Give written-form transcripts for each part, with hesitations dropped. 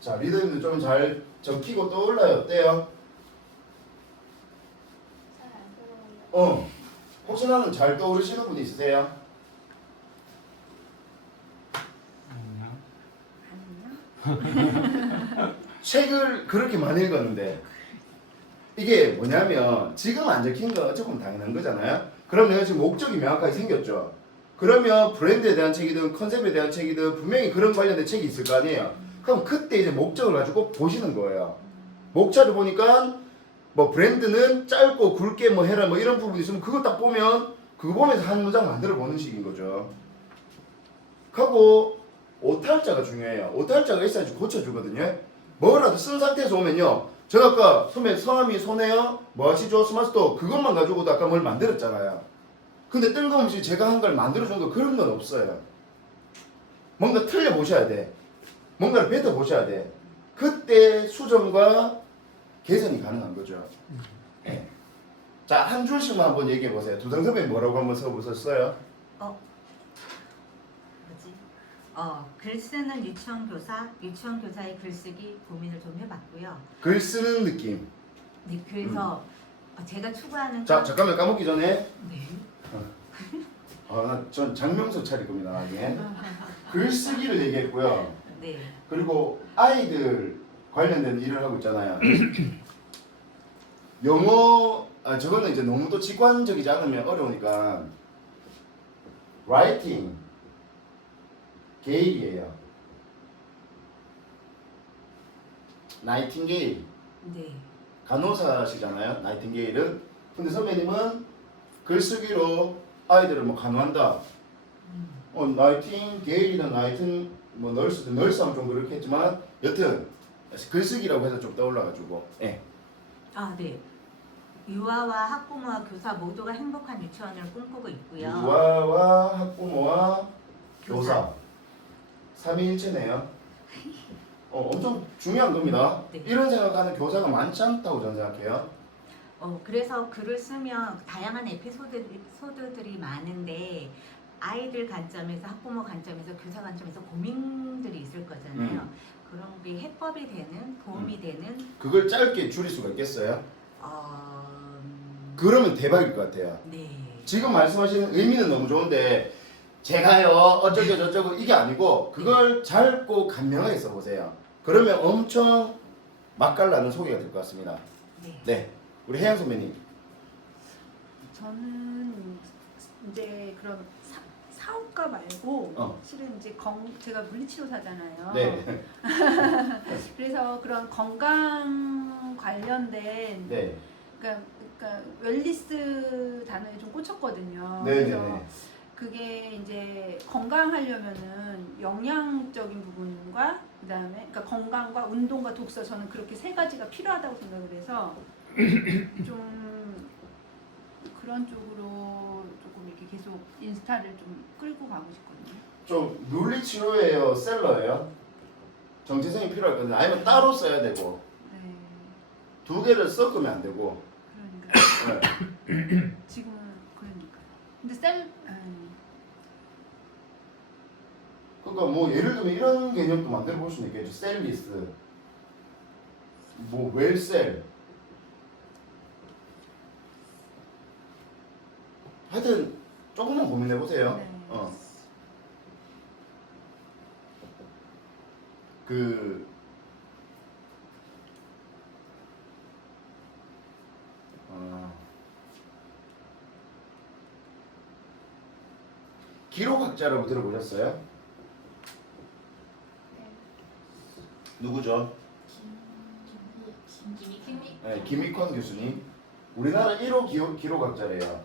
자, 리더님도 좀 잘 적히고 떠올라요. 어때요? 잘안 들어오네요. 혹시나는 잘 떠오르시는 분 있으세요? 아니요. 책을 그렇게 많이 읽었는데 이게 뭐냐면 지금 안 적힌 건 어쨌든 당연한 거잖아요. 그럼 내가 지금 목적이 명확하게 생겼죠. 그러면 브랜드에 대한 책이든 컨셉에 대한 책이든 분명히 그런 관련된 책이 있을 거 아니에요. 그럼 그때 이제 목적을 가지고 보시는 거예요. 목차를 보니까 뭐 브랜드는 짧고 굵게 뭐 해라 뭐 이런 부분이 있으면 그거 딱 보면 그거 보면서 한 문장 만들어 보는 식인 거죠. 하고 오탈자가 중요해요. 오탈자가 있어야지 고쳐주거든요. 뭐라도 쓴 상태에서 오면요. 제가 아까 선배 성함이 손해요? 뭐 하시죠? 스마스터 그것만 가지고도 아까 뭘 만들었잖아요. 근데 뜬금없이 제가 한 걸 만들어준 거 그런 건 없어요. 뭔가 틀려 보셔야 돼. 뭔가를 뱉어 보셔야 돼. 그때 수정과 개선이 가능한 거죠. 네. 자, 한 줄씩만 한번 얘기해 보세요. 두성 선배님 뭐라고 한번 써보셨어요? 뭐지? 글 쓰는 유치원 교사의 글쓰기 고민을 좀 해봤고요. 글 쓰는 느낌. 네, 그래서 제가 추구하는 자, 잠깐만 까먹기 전에 네. 전 장명서 차릴 겁니다. 나중에. 글쓰기를 얘기했고요. 네. 그리고 아이들 관련된 일을 하고 있잖아요. 영어 저거는 이제 너무 또 직관적이지 않으면 어려우니까 writing 게일이에요. 나이팅게일 네. 간호사시잖아요. 나이팅게일은. 근데 선배님은 글쓰기로 아이들을 뭐 간호한다. 나이팅게일이든 나이팅 뭐 널스든 널스하면 좀 그렇게 했지만 여튼 글쓰기라고 해서 좀 떠올라가지고 예. 네. 유아와 학부모와 교사 모두가 행복한 유치원을 꿈꾸고 있고요. 유아와 학부모와 교사 삼위일체네요. 엄청 중요한 겁니다. 네. 이런 생각하는 교사가 많지 않다고 저는 생각해요. 그래서 글을 쓰면 다양한 에피소드들이 많은데 아이들 관점에서 학부모 관점에서 교사 관점에서 고민들이 있을 거잖아요. 그런 게 해법이 되는 도움이 되는 그걸 짧게 줄일 수가 있겠어요? 어... 그러면 대박일 것 같아요. 네. 지금 말씀하시는 의미는 너무 좋은데 제가요 어쩌고 저쩌고 이게 아니고 그걸 짧고 간명하게 써보세요. 그러면 엄청 맛깔나는 소개가 될 것 같습니다. 네. 네, 우리 혜영 선배님. 저는 이제 그런 사업가 말고 실은 이제 제가 물리치료사잖아요. 네. 그래서 그런 건강 관련된 네. 그러니까 웰니스 단어에 좀 꽂혔거든요. 네. 그래서 네. 그게 이제 건강하려면은 영양적인 부분과 그다음에 그러니까 건강과 운동과 독서 저는 그렇게 세 가지가 필요하다고 생각을 해서 좀 그런 쪽으로 조금 이렇게 계속 인스타를 좀 끌고 가고 싶거든요. 좀 물리치료예요, 셀러예요? 정체성이 필요할 건데 아니면 따로 써야 되고 네, 두 개를 섞으면 안 되고. 그러니까 네. 지금은 그러니까. 근데 그러니까 뭐 예를 들면 이런 개념도 만들어 볼 수는 있겠죠. 셀리스, 뭐 웰셀. 하여튼 조금만 고민해 보세요. 네. 그 기록학자라고 들어보셨어요? 누구죠? 네, 김익환 교수님. 우리나라 1호 기록학자래요.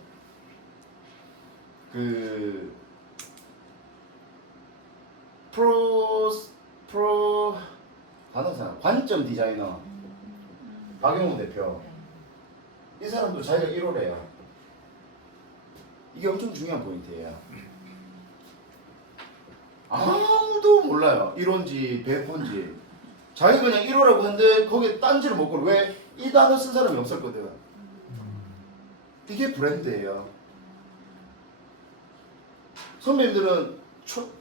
그 프로 단어사 관점 디자이너 박영훈 대표. 이 사람도 자기가 1호래요. 이게 엄청 중요한 포인트예요. 아무도 몰라요. 1호인지 100호인지. 자기 그냥 1호라고 하는데 거기에 딴지를 못 걸어. 왜? 이 단어 쓴 사람이 없었거든. 이게 브랜드예요. 선배님들은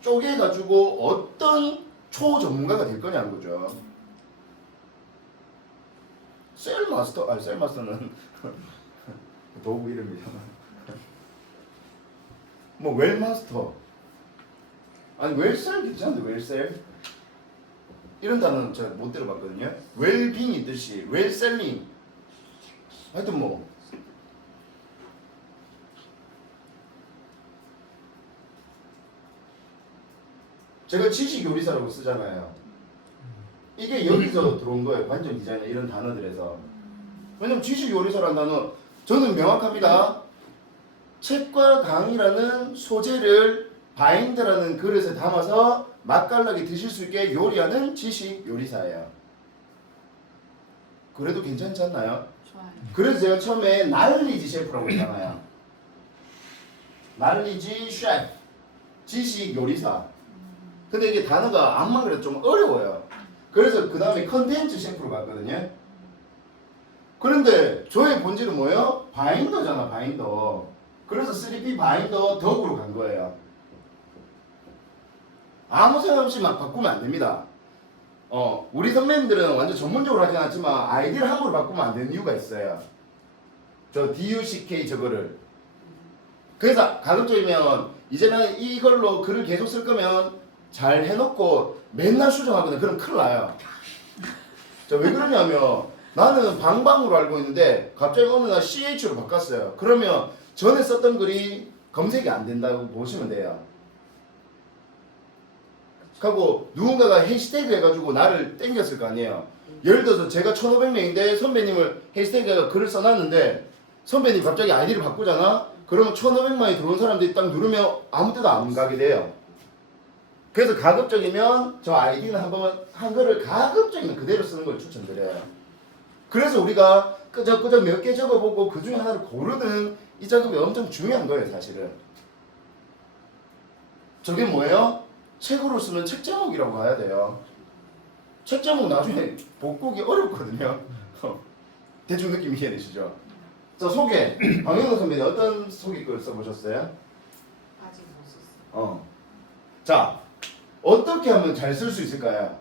쪼개가지고 어떤 초전문가가 될 거냐는 거죠. 셀마스터, 아니 셀마스터는 도구 이름이잖아. 뭐 웰마스터, 아니 웰셀 괜찮은데 웰셀 이런 단어는 잘 못 들어봤거든요. 웰빙이 있듯이 웰셀링, 하여튼 뭐 제가 지식 요리사라고 쓰잖아요. 이게 여기서 들어온 거예요. 관전 디자이너 이런 단어들에서. 왜냐면 지식 요리사라는 단어 저는 명확합니다. 책과 강의라는 소재를 바인드라는 그릇에 담아서 맛깔나게 드실 수 있게 요리하는 지식 요리사예요. 그래도 괜찮지 않나요? 좋아요. 그래서 제가 처음에 날리지 셰프라고 했잖아요. 날리지 셰프, 지식 요리사. 근데 이게 단어가 암만 그래도 좀 어려워요. 그래서 그 다음에 컨텐츠 셰프로 갔거든요. 그런데 저의 본질은 뭐예요? 바인더잖아, 바인더. 그래서 3P 바인더 덕으로 간 거예요. 아무 생각 없이 막 바꾸면 안 됩니다. 우리 선배님들은 완전 전문적으로 하진 않지만 아이디를 함부로 바꾸면 안 되는 이유가 있어요. 저 DUCK 저거를. 그래서 가급적이면 이제는 이걸로 글을 계속 쓸 거면 잘 해놓고 맨날 수정하거든. 그럼 큰일 나요. 자, 왜 그러냐면 나는 방방으로 알고 있는데 갑자기 어느 날 CH로 바꿨어요. 그러면 전에 썼던 글이 검색이 안 된다고 보시면 돼요. 하고 누군가가 해시태그 해가지고 나를 땡겼을 거 아니에요. 예를 들어서 제가 1500명인데 선배님을 해시태그가 글을 써놨는데 선배님 갑자기 아이디를 바꾸잖아? 그러면 1500만이 들어온 사람들이 딱 누르면 아무 때도 안 가게 돼요. 그래서 가급적이면 저 아이디는 한번 한글을 가급적이면 그대로 쓰는 걸 추천드려요. 그래서 우리가 끄적끄적 몇 개 적어보고 그 중에 하나를 고르는 이 작업이 엄청 중요한 거예요, 사실은. 저게 뭐예요? 책으로 쓰면 책 제목이라고 가야 돼요. 책 제목 나중에 복구기 어렵거든요. 대충 느낌 이해되시죠? 자, 소개. 방영호 선배님 어떤 소개글 써보셨어요? 아직 못 썼어. 자, 어떻게 하면 잘 쓸 수 있을까요?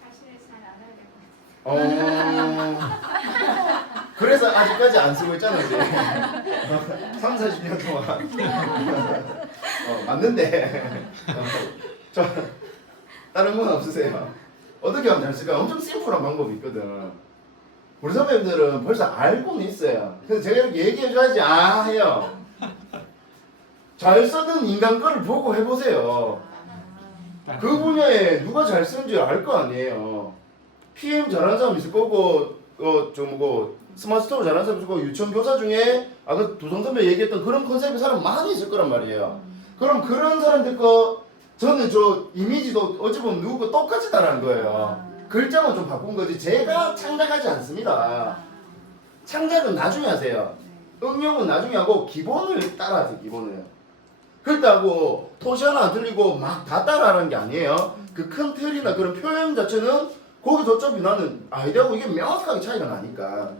사실 잘 안 하려고 그래서 아직까지 안 쓰고 있잖아, 이제. 3, 40년 동안. 맞는데. 저, 다른 건 없으세요? 어떻게 하면 잘 쓸까요? 엄청 심플한 방법이 있거든. 우리 선배님들은 벌써 알고는 있어요. 그래서 제가 이렇게 얘기해줘야지, 해요. 잘 쓰는 인간 거를 보고 해보세요. 그 분야에 누가 잘 쓰는지 알 거 아니에요. PM 잘하는 사람 있을 거고, 스마트 스토어 잘하는 사람 있을 거고, 유치원 교사 중에, 아까 도성 선배 얘기했던 그런 컨셉의 사람 많이 있을 거란 말이에요. 그럼 그런 사람들 거, 저는 저 이미지도 어찌 보면 누구 거 똑같이 따라한 거예요. 글자만 좀 바꾼 거지, 제가 창작하지 않습니다. 창작은 나중에 하세요. 응용은 나중에 하고, 기본을 따라하세요, 기본을. 그렇다고 토시 하나 안 틀리고 막 다 따라하는 게 아니에요. 그 큰 틀이나 그런 표현 자체는 거기서 어차피 나는 아이디어하고 이게 명확하게 차이가 나니까.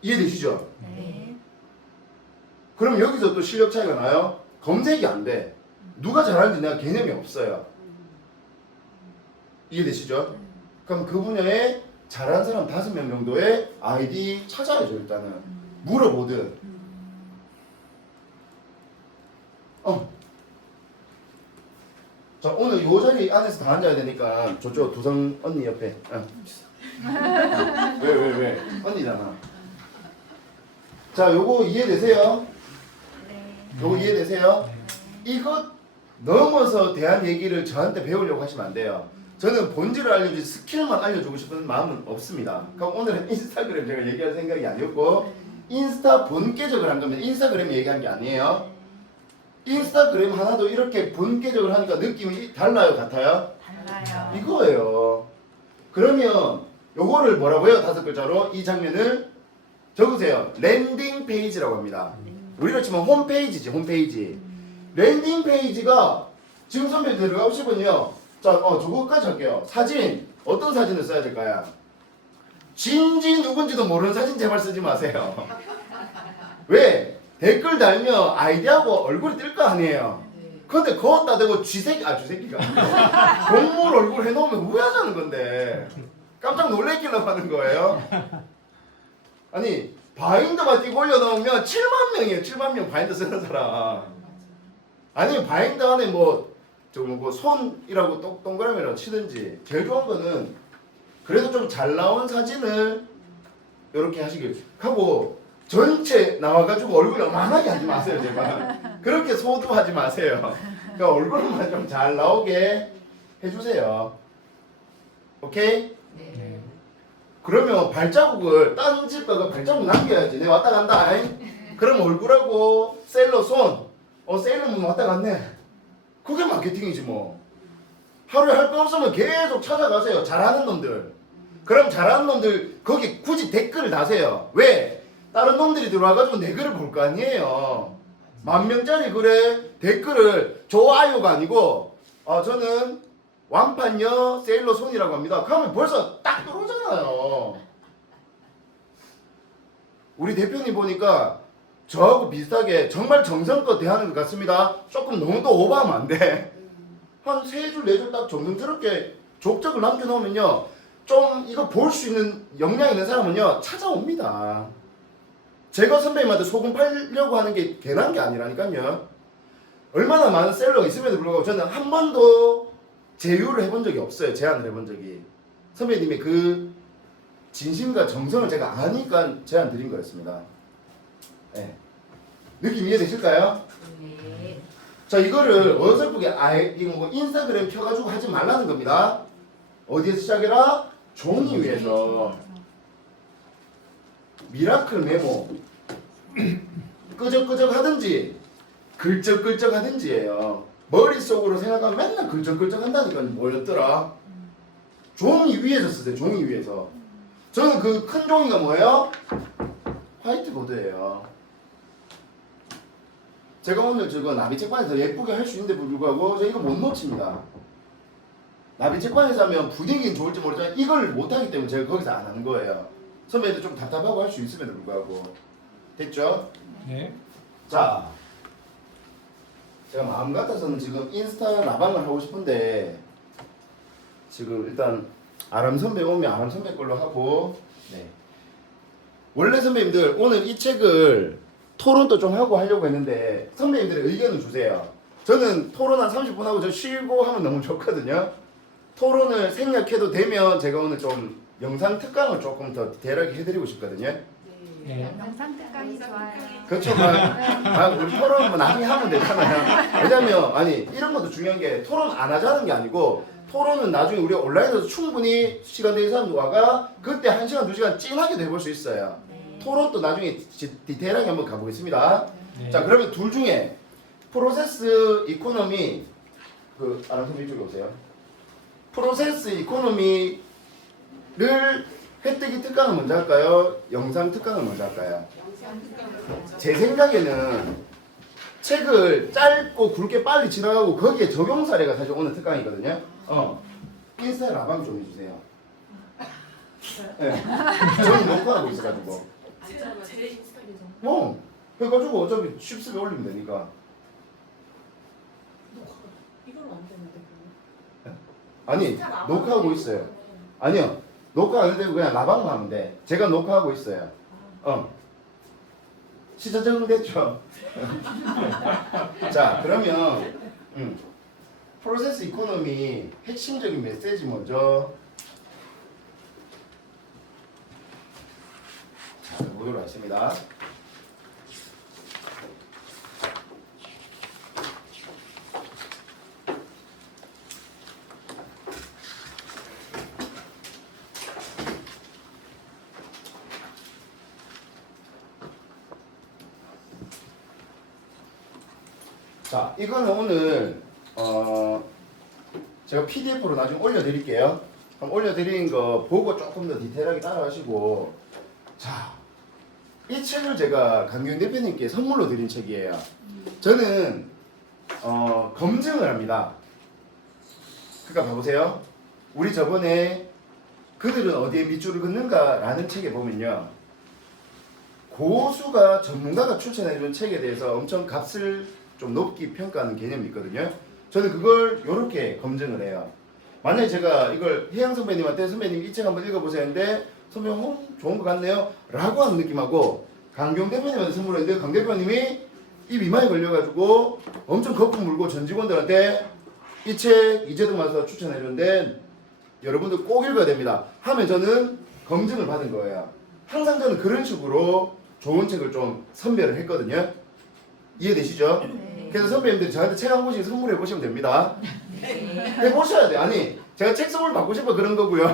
이해되시죠? 네. 그럼 여기서 또 실력 차이가 나요? 검색이 안 돼. 누가 잘하는지 내가 개념이 없어요. 이해되시죠? 그럼 그 분야에 잘하는 사람 5명 정도의 아이디 찾아야죠, 일단은. 물어보든. 자, 오늘 요 자리 안에서 다 앉아야 되니까 저쪽 두성 언니 옆에. 왜? 언니잖아. 자, 요거 이해되세요? 네. 요거 이해되세요? 이것 넘어서 대한 얘기를 저한테 배우려고 하시면 안 돼요. 저는 본질을 알려주지 스킬만 알려주고 싶은 마음은 없습니다. 그럼 오늘은 인스타그램 제가 얘기할 생각이 아니었고 인스타 본계적을 한 겁니다. 인스타그램 얘기한 게 아니에요. 인스타그램 하나도 이렇게 본계적으로 하니까 느낌이 달라요, 같아요? 달라요. 이거예요. 그러면 요거를 뭐라고요? 5글자로 이 장면을 적으세요. 랜딩 페이지라고 합니다. 우리로 치면 홈페이지지, 홈페이지. 랜딩 페이지가 지금 선배 들어가고 싶으면요. 자, 저거까지 할게요. 사진. 어떤 사진을 써야 될까요? 진지 누군지도 모르는 사진 제발 쓰지 마세요. 왜? 댓글 달면 아이디하고 얼굴이 뜰 거 아니에요. 근데 그것다 대고 쥐새끼가 동물 얼굴 해놓으면 후회하자는 건데 깜짝 놀래키려고 하는 거예요. 아니 바인드만 띄고 올려놓으면 7만 명이에요. 7만 명 바인드 쓰는 사람. 아니 바인드 안에 뭐 손이라고 동그라미라고 치든지 제일 좋은 거는 그래도 좀 잘 나온 사진을 이렇게 하시길 하고 전체 나와가지고 얼굴 요만하게 하지 마세요 제발. 그렇게 소두하지 마세요. 그러니까 얼굴만 좀 잘 나오게 해주세요. 오케이? 네. 그러면 발자국을 딴 집 가가 발자국 남겨야지. 내가 왔다 간다. 그럼 얼굴하고 셀러 손. 셀러는 왔다 갔네. 그게 마케팅이지 뭐. 하루에 할 거 없으면 계속 찾아가세요. 잘하는 놈들. 그럼 잘하는 놈들 거기 굳이 댓글을 다세요. 왜? 다른 놈들이 들어와가지고 내 글을 볼 거 아니에요. 10,000명짜리 글에 댓글을 좋아요가 아니고 저는 완판녀 세일러 손이라고 합니다. 그러면 벌써 딱 들어오잖아요. 우리 대표님 보니까 저하고 비슷하게 정말 정성껏 대하는 것 같습니다. 조금 너무 또 오버하면 안 돼. 한 3줄 4줄 딱 정성스럽게 족적을 남겨놓으면요 좀 이거 볼 수 있는 역량 있는 사람은요 찾아옵니다. 제가 선배님한테 소금 팔려고 하는 게 괜한 게 아니라니까요. 얼마나 많은 셀러가 있음에도 불구하고 저는 한 번도 제휴를 해본 적이 없어요. 제안을 해본 적이. 선배님의 그 진심과 정성을 제가 아니까 제안 드린 거였습니다. 네. 느낌 이해되실까요? 네. 자, 이거를 어설프게 이거 뭐 인스타그램 켜가지고 하지 말라는 겁니다. 어디에서 시작해라? 종이 위에서. 미라클 메모. 끄적끄적 하든지 글적글적 하든지예요. 머릿속으로 생각하면 맨날 글적글적 한다니까 뭐였더라? 종이 위에서 쓰세요. 종이 위에서. 저는 그 큰 종이가 뭐예요? 화이트보드예요. 제가 오늘 저거 나비책방에서 예쁘게 할 수 있는데 불구하고 저 이거 못 놓칩니다. 나비책방에서 하면 분위기는 좋을지 모르지만 이걸 못하기 때문에 제가 거기서 안 하는 거예요. 선배들 좀 답답하고 할 수 있음에도 불구하고. 됐죠? 네. 자, 제가 마음 같아서는 지금 인스타 라방을 하고 싶은데 지금 일단 아람 선배 오면 아람 선배 걸로 하고, 네. 원래 선배님들 오늘 이 책을 토론도 좀 하고 하려고 했는데 선배님들의 의견을 주세요. 저는 토론 한 30분 하고 저 쉬고 하면 너무 좋거든요. 토론을 생략해도 되면 제가 오늘 좀 영상 특강을 조금 더 디테일하게 해드리고 싶거든요. 네. 영상 특강이 좋아요. 그렇죠. 우리 토론 뭐 나중에 하면 되잖아요. 왜냐면 아니 이런 것도 중요한 게 토론 안 하자는 게 아니고 토론은 나중에 우리 온라인에서 충분히 시간 되는 사람 와가 그때 1시간 2시간 찐하게도 해볼 수 있어요. 토론도 나중에 디테일하게 한번 가보겠습니다. 네. 자, 그러면 둘 중에 프로세스 이코노미 아람 이쪽에 오세요. 프로세스 이코노미를 회뜨기 특강을 먼저 할까요? 영상 특강을 먼저 할까요? 제 생각에는 책을 짧고 굵게 빨리 지나가고 거기에 적용 사례가 사실 오늘 특강이거든요. 인스타 라방 좀 해주세요. 네. 저는 녹화하고 있어가지고. 제 인스타 계정. 해가지고 어차피 쉽습에 올리면 되니까. 이걸로 안 되는데 그러면? 아니 녹화하고 있어요. 아니요, 녹화 안 되고 그냥 라방만 하면 돼. 제가 녹화하고 있어요. 시차 적응됐죠? 자, 그러면 프로세스 이코노미 핵심적인 메시지 먼저 자, 보도록 하겠습니다. 자, 이거는 오늘 제가 PDF로 나중에 올려드릴게요. 그럼 올려드린 거 보고 조금 더 디테일하게 따라하시고, 자, 이 책을 제가 강균 대표님께 선물로 드린 책이에요. 저는 검증을 합니다. 그러니까 봐보세요. 우리 저번에 그들은 어디에 밑줄을 긋는가라는 책에 보면요, 고수가 전문가가 추천해준 책에 대해서 엄청 값을 좀 높게 평가하는 개념이 있거든요. 저는 그걸 이렇게 검증을 해요. 만약에 제가 이걸 혜영 선배님한테 선배님 이 책 한번 읽어보세요 했는데 선배님 좋은 것 같네요 라고 하는 느낌하고 강경 대표님한테 선물했는데 강 대표님이 입 이마에 걸려가지고 엄청 거품 물고 전 직원들한테 이 책 이재동 마스터 추천해주는데 여러분들 꼭 읽어야 됩니다 하면 저는 검증을 받은 거예요. 항상 저는 그런 식으로 좋은 책을 좀 선별을 했거든요. 이해되시죠? 네. 그래서 선배님들 저한테 책 한 권씩 선물해 보시면 됩니다. 네. 해보셔야 돼. 아니 제가 책 선물 받고 싶어 그런 거고요.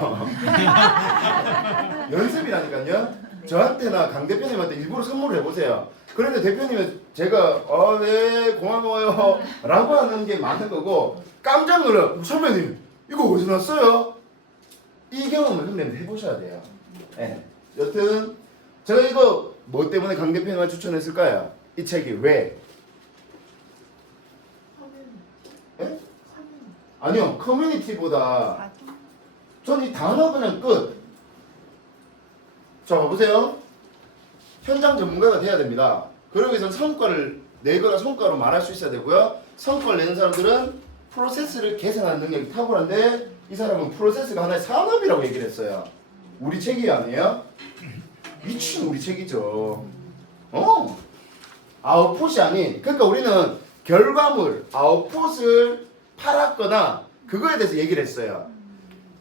연습이라니까요. 저한테나 강 대표님한테 일부러 선물을 해보세요. 그런데 대표님은 제가 네 고마워요 라고 하는 게 많은 거고 깜짝 놀라 선배님 이거 어디서 났어요? 이 경험을 선배님 해보셔야 돼요. 네. 여튼 제가 이거 뭐 때문에 강 대표님한테 추천했을까요? 이 책이 왜? 예? 아니요 커뮤니티보다 전 이 단어 그냥 끝. 자 보세요. 현장 전문가가 돼야 됩니다. 그러기 위해서는 성과를 내거나 성과로 말할 수 있어야 되고요. 성과를 내는 사람들은 프로세스를 개선하는 능력이 탁월한데 이 사람은 프로세스가 하나의 산업이라고 얘기를 했어요. 우리 책이 아니에요? 미친 우리 책이죠. 아웃풋이 아닌 그러니까 우리는 결과물 아웃풋을 팔았거나 그거에 대해서 얘기를 했어요.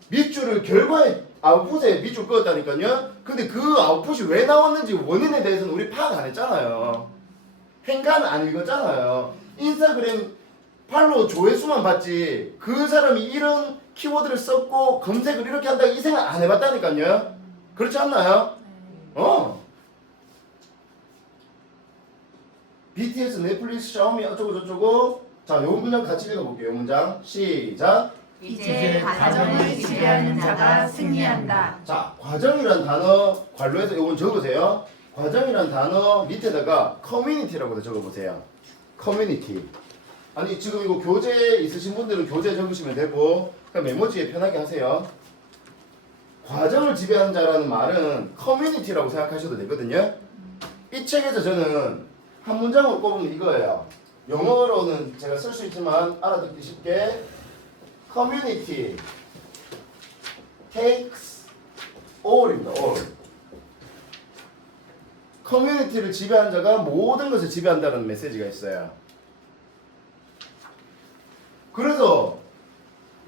밑줄을 결과에 아웃풋에 밑줄 그었다니까요. 근데 그 아웃풋이 왜 나왔는지 원인에 대해서는 우리 파악 안 했잖아요. 행간 안 읽었잖아요. 인스타그램 팔로우 조회수만 봤지 그 사람이 이런 키워드를 썼고 검색을 이렇게 한다고 이 생각 안 해봤다니까요. 그렇지 않나요? BTS, 넷플릭스, 샤오미 어쩌고 저쩌고. 자, 요 문장 같이 읽어볼게요. 요 문장 시작. 이제 과정을 지배하는 자가 승리한다. 자, 과정이란 단어 관로해서 요건 적으세요. 과정이란 단어 밑에다가 커뮤니티라고 적어보세요. 커뮤니티. 아니 지금 이거 교재 있으신 분들은 교재 적으시면 되고 그냥 메모지에 편하게 하세요. 과정을 지배하는 자라는 말은 커뮤니티라고 생각하셔도 되거든요. 이 책에서 저는 한 문장으로 꼽으면 이거예요. 영어로는 제가 쓸 수 있지만 알아듣기 쉽게 Community takes all입니다. all. 커뮤니티를 지배하는 자가 모든 것을 지배한다는 메시지가 있어요. 그래서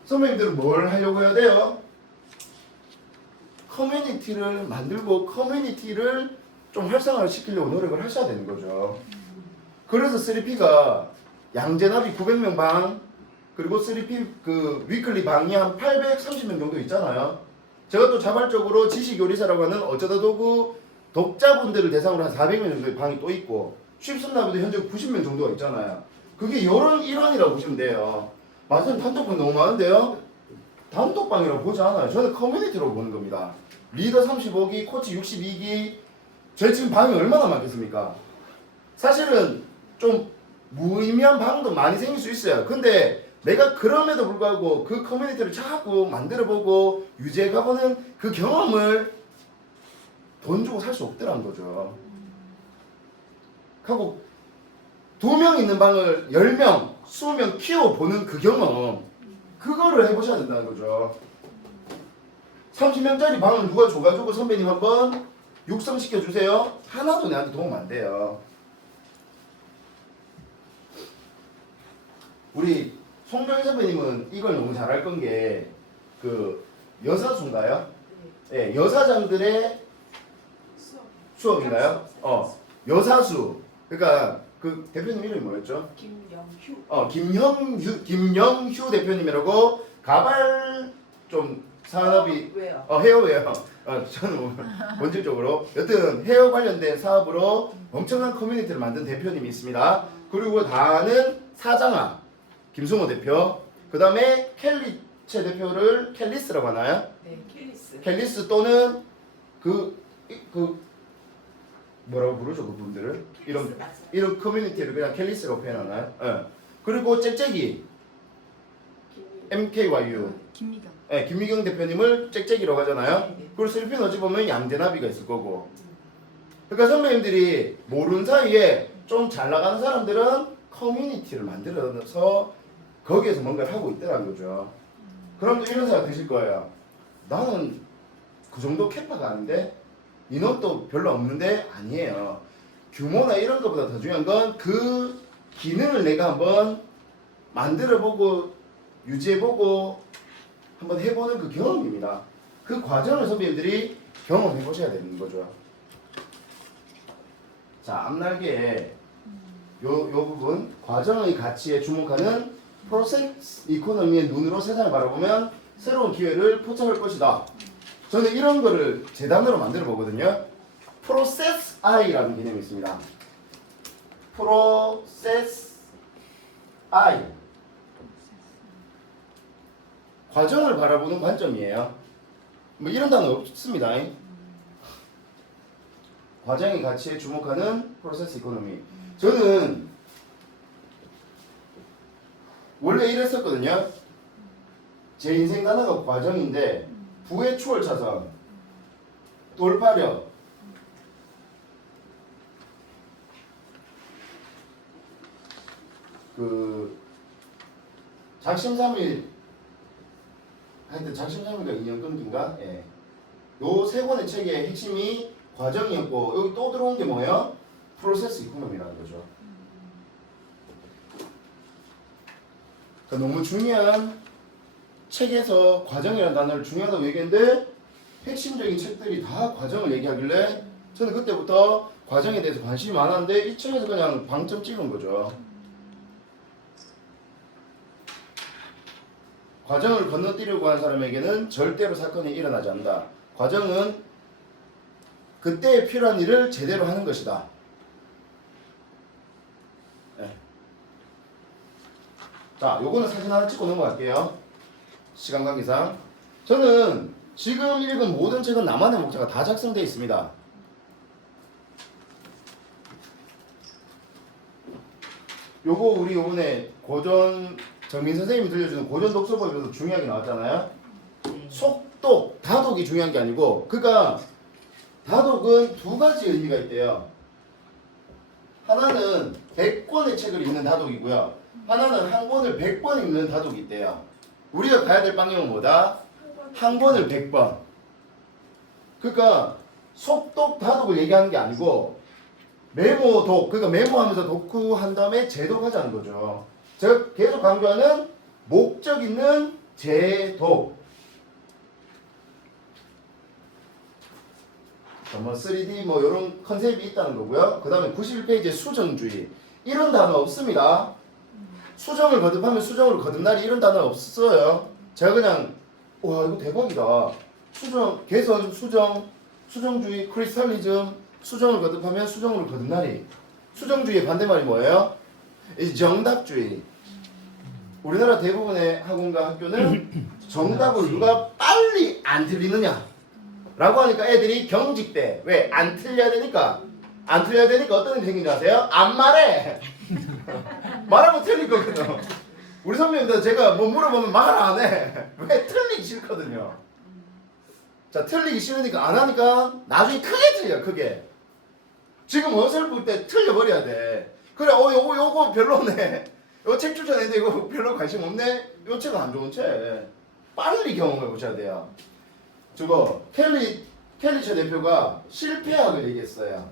선배님들은 뭘 하려고 해야 돼요? 커뮤니티를 만들고 커뮤니티를 좀 활성화를 시키려고 노력을 하셔야 되는 거죠. 그래서 3P가 양재나비 900명 방 그리고 3P 그 위클리 방이 한 830명 정도 있잖아요. 제가 또 자발적으로 지식요리사라고 하는 어쩌다 도구 독자분들을 대상으로 한 400명 정도의 방이 또 있고 쉽순나비도 현재 90명 정도가 있잖아요. 그게 이런 일환이라고 보시면 돼요. 맞아요. 단톡방 너무 많은데요. 단톡방이라고 보지 않아요. 저는 커뮤니티로 보는 겁니다. 리더 35기, 코치 62기. 저희 지금 방이 얼마나 많겠습니까? 사실은 좀 무의미한 방도 많이 생길 수 있어요. 근데 내가 그럼에도 불구하고 그 커뮤니티를 자꾸 만들어보고 유지해가보는 그 경험을 돈 주고 살 수 없더란 거죠. 하고 2명 있는 방을 10명, 20명 키워보는 그 경험 그거를 해보셔야 된다는 거죠. 30명짜리 방을 누가 줘가지고 선배님 한번 육성시켜주세요. 하나도 내한테 도움 안 돼요. 우리 송정희 선배님은 이걸 너무 잘할 건 게 그 여사수인가요? 네, 여사장들의 수업인가요? 여사수. 그러니까 그 대표님 이름이 뭐였죠? 김영휴. 김영휴 대표님이라고 가발 좀 산업이 헤어웨어. 저는 본질적으로 여튼 헤어 관련된 사업으로 엄청난 커뮤니티를 만든 대표님이 있습니다. 그리고 다는 사장아 김승호 대표. 그 다음에 켈리체 대표를 켈리스라고 하나요? 네, 켈리스. 켈리스 또는 그 뭐라고 부르죠 그분들을? 이런 커뮤니티를 그냥 켈리스라고 표현하나요? 네. 그리고 짹짹이 MKYU 김미경. 네, 김미경 대표님을 짹짹이라고 하잖아요. 네. 그리고 슬핀 어찌 보면 양재나비가 있을 거고. 그러니까 선배님들이 모르는 사이에 좀 잘 나가는 사람들은 커뮤니티를 만들어서 거기에서 뭔가를 하고 있더라는 거죠. 그럼 또 이런 생각 드실 거예요. 나는 그 정도 캐파가 아닌데 인원도 별로 없는데 아니에요. 규모나 이런 것보다 더 중요한 건 그 기능을 내가 한번 만들어보고 유지해보고 한번 해보는 그 경험입니다. 그 과정을 선배님들이 경험해 보셔야 되는 거죠. 자, 앞날개에 요 부분 과정의 가치에 주목하는 프로세스 이코노미의 눈으로 세상을 바라보면 새로운 기회를 포착할 것이다. 저는 이런 거를 제 단어로 만들어 보거든요. 프로세스 I라는 개념이 있습니다. 프로세스 I. 과정을 바라보는 관점이에요. 뭐 이런 단어 없습니다. 과정의 가치에 주목하는 프로세스 이코노미. 저는 원래 이랬었거든요. 제 인생 단어가 과정인데 부의 추월 차선, 돌파력, 그 작심삼일 하여튼 작심삼일과 인연 끊기인가? 예. 요 세 권의 책의 핵심이 과정이었고 여기 또 들어온 게 뭐예요? 프로세스 이코노미라는 거죠. 그러니까 너무 중요한 책에서 과정이라는 단어를 중요하다고 얘기했는데 핵심적인 책들이 다 과정을 얘기하길래 저는 그때부터 과정에 대해서 관심이 많았는데 이 책에서 그냥 방점 찍은 거죠. 과정을 건너뛰려고 하는 사람에게는 절대로 사건이 일어나지 않는다. 과정은 그때에 필요한 일을 제대로 하는 것이다. 네. 자, 요거는 사진 하나 찍고 넘어갈게요. 시간 관계상. 저는 지금 읽은 모든 책은 나만의 목차가 다 작성되어 있습니다. 요거 우리 요번에 고전 정민 선생님이 들려주는 고전 독서법에서 중요하게 나왔잖아요. 속독, 다독이 중요한 게 아니고, 그러니까 다독은 두 가지 의미가 있대요. 하나는 100권의 책을 읽는 다독이고요. 하나는 한 권을 100번 읽는 다독이 있대요. 우리가 가야 될 방향은 뭐다? 한 권을 100번. 그러니까 속독, 다독을 얘기하는 게 아니고 메모독, 그러니까 메모하면서 독후한 다음에 재독하자는 거죠. 제가 계속 강조하는 목적 있는 재독. 뭐 3D 뭐 이런 컨셉이 있다는 거고요. 그 다음에 91페이지에 수정주의. 이런 단어 없습니다. 수정을 거듭하면 수정으로 거듭나리 이런 단어 없어요. 제가 그냥 와 이거 대박이다. 수정, 개선, 수정, 수정주의, 크리스탈리즘, 수정을 거듭하면 수정으로 거듭나리. 수정주의의 반대말이 뭐예요? 정답주의. 우리나라 대부분의 학원과 학교는 정답을 누가 빨리 안 틀리느냐 라고 하니까 애들이 경직돼. 왜? 안 틀려야 되니까. 안 틀려야 되니까 어떤 일이 생긴지 아세요? 안 말해. 말하면 틀릴 거거든. 우리 선배님들 제가 뭐 물어보면 말 안 해. 왜? 틀리기 싫거든요. 자, 틀리기 싫으니까 안 하니까 나중에 크게 틀려. 크게. 지금 어설플 때 틀려버려야 돼. 그래, 요거 별로네. 요 책 추천했는데 이거 별로 관심 없네. 요 책은 안 좋은 책. 빨리 경험해 보셔야 돼요. 저거 켈리처 대표가 실패학을 얘기했어요.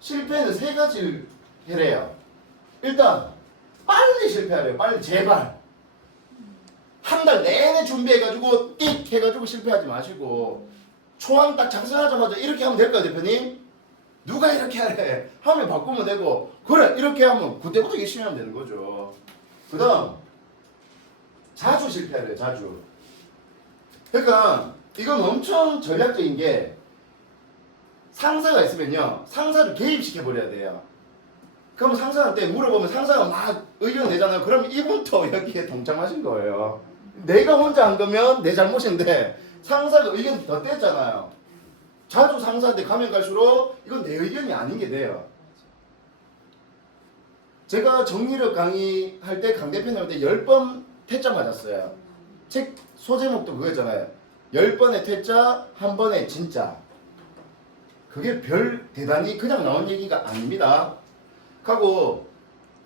실패는 세 가지를 해래요. 일단 빨리 실패하래요. 빨리 제발. 한 달 내내 준비해가지고 띡 해가지고 실패하지 마시고 초안 딱 작성하자마자 이렇게 하면 될까요, 대표님? 누가 이렇게 하래? 하면 바꾸면 되고 그래 이렇게 하면 그때부터 열심히 하면 되는 거죠. 그 다음 자주 실패하래요. 자주. 그러니까 이건 엄청 전략적인 게 상사가 있으면요. 상사를 개입시켜 버려야 돼요. 그럼 상사한테 물어보면 상사가 막 의견 내잖아요. 그럼 이분도 여기에 동참하신 거예요. 내가 혼자 한 거면 내 잘못인데 상사가 의견 더 뗐잖아요. 자주 상사한테 가면 갈수록 이건 내 의견이 아닌 게 돼요. 제가 정리력 강의할 때 강 대표님 할 때 10번 퇴짜 맞았어요. 책 소제목도 그거였잖아요. 10번의 퇴짜, 1번의 진짜. 그게 별 대단히 그냥 나온 얘기가 아닙니다. 하고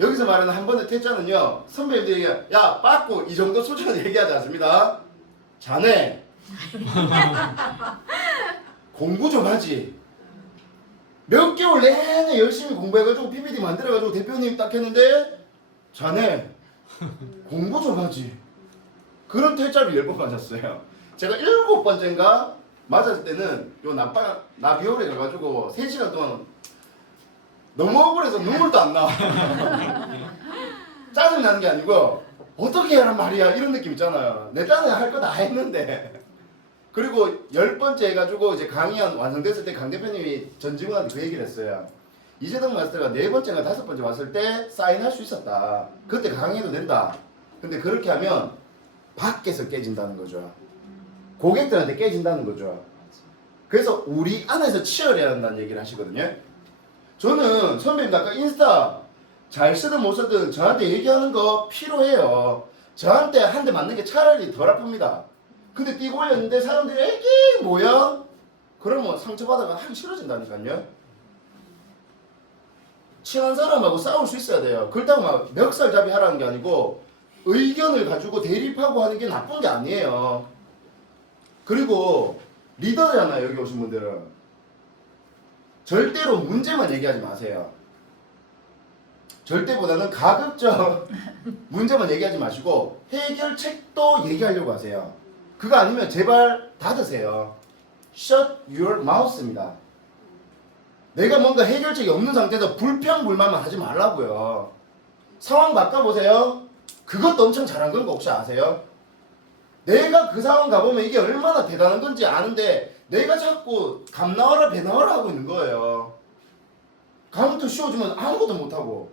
여기서 말하는 한 번의 퇴짜는요, 선배님들이 야 빠꾸 이 정도 수준은 얘기하지 않습니다. 자네 공부 좀 하지. 몇 개월 내내 열심히 공부해가지고 PPT 만들어가지고 대표님 딱 했는데 자네 공부 좀 하지. 그런 퇴짜를 10번 맞았어요. 제가 7번째인가 맞았을 때는 요 나비올에 가가지고 3시간 동안 너무 억울해서 눈물도 안 나. 짜증 나는 게 아니고 어떻게 하란 말이야 이런 느낌 있잖아요. 내 딴에 할 거 다 했는데. 그리고 10번째 해가지고 이제 강의안 완성됐을 때 강 대표님이 전 직원한테 그 얘기를 했어요. 이재동 마스터가 4번째가 5번째 왔을 때 사인할 수 있었다. 그때 강의해도 된다. 근데 그렇게 하면 밖에서 깨진다는 거죠. 고객들한테 깨진다는 거죠. 그래서 우리 안에서 치열해야 한다는 얘기를 하시거든요. 저는 선배님 아까 인스타 잘 쓰든 못 쓰든 저한테 얘기하는 거 필요해요. 저한테 한 대 맞는 게 차라리 덜 아픕니다. 근데 띄고 올렸는데 사람들이 에이 뭐야? 그러면 상처받아가 하기 싫어진다니까요. 친한 사람하고 싸울 수 있어야 돼요. 그렇다고 막 멱살잡이 하라는 게 아니고 의견을 가지고 대립하고 하는 게 나쁜 게 아니에요. 그리고 리더잖아요. 여기 오신 분들은 절대로 문제만 얘기하지 마세요. 절대보다는 가급적 문제만 얘기하지 마시고 해결책도 얘기하려고 하세요. 그거 아니면 제발 닫으세요. Shut your mouth입니다. 내가 뭔가 해결책이 없는 상태에서 불평불만만 하지 말라고요. 상황 바꿔보세요. 그것도 엄청 잘한 건 거 혹시 아세요? 내가 그 상황 가보면 이게 얼마나 대단한 건지 아는데 내가 자꾸 감 나와라 배 나와라 하고 있는 거예요. 감부터 씌워주면 아무것도 못하고.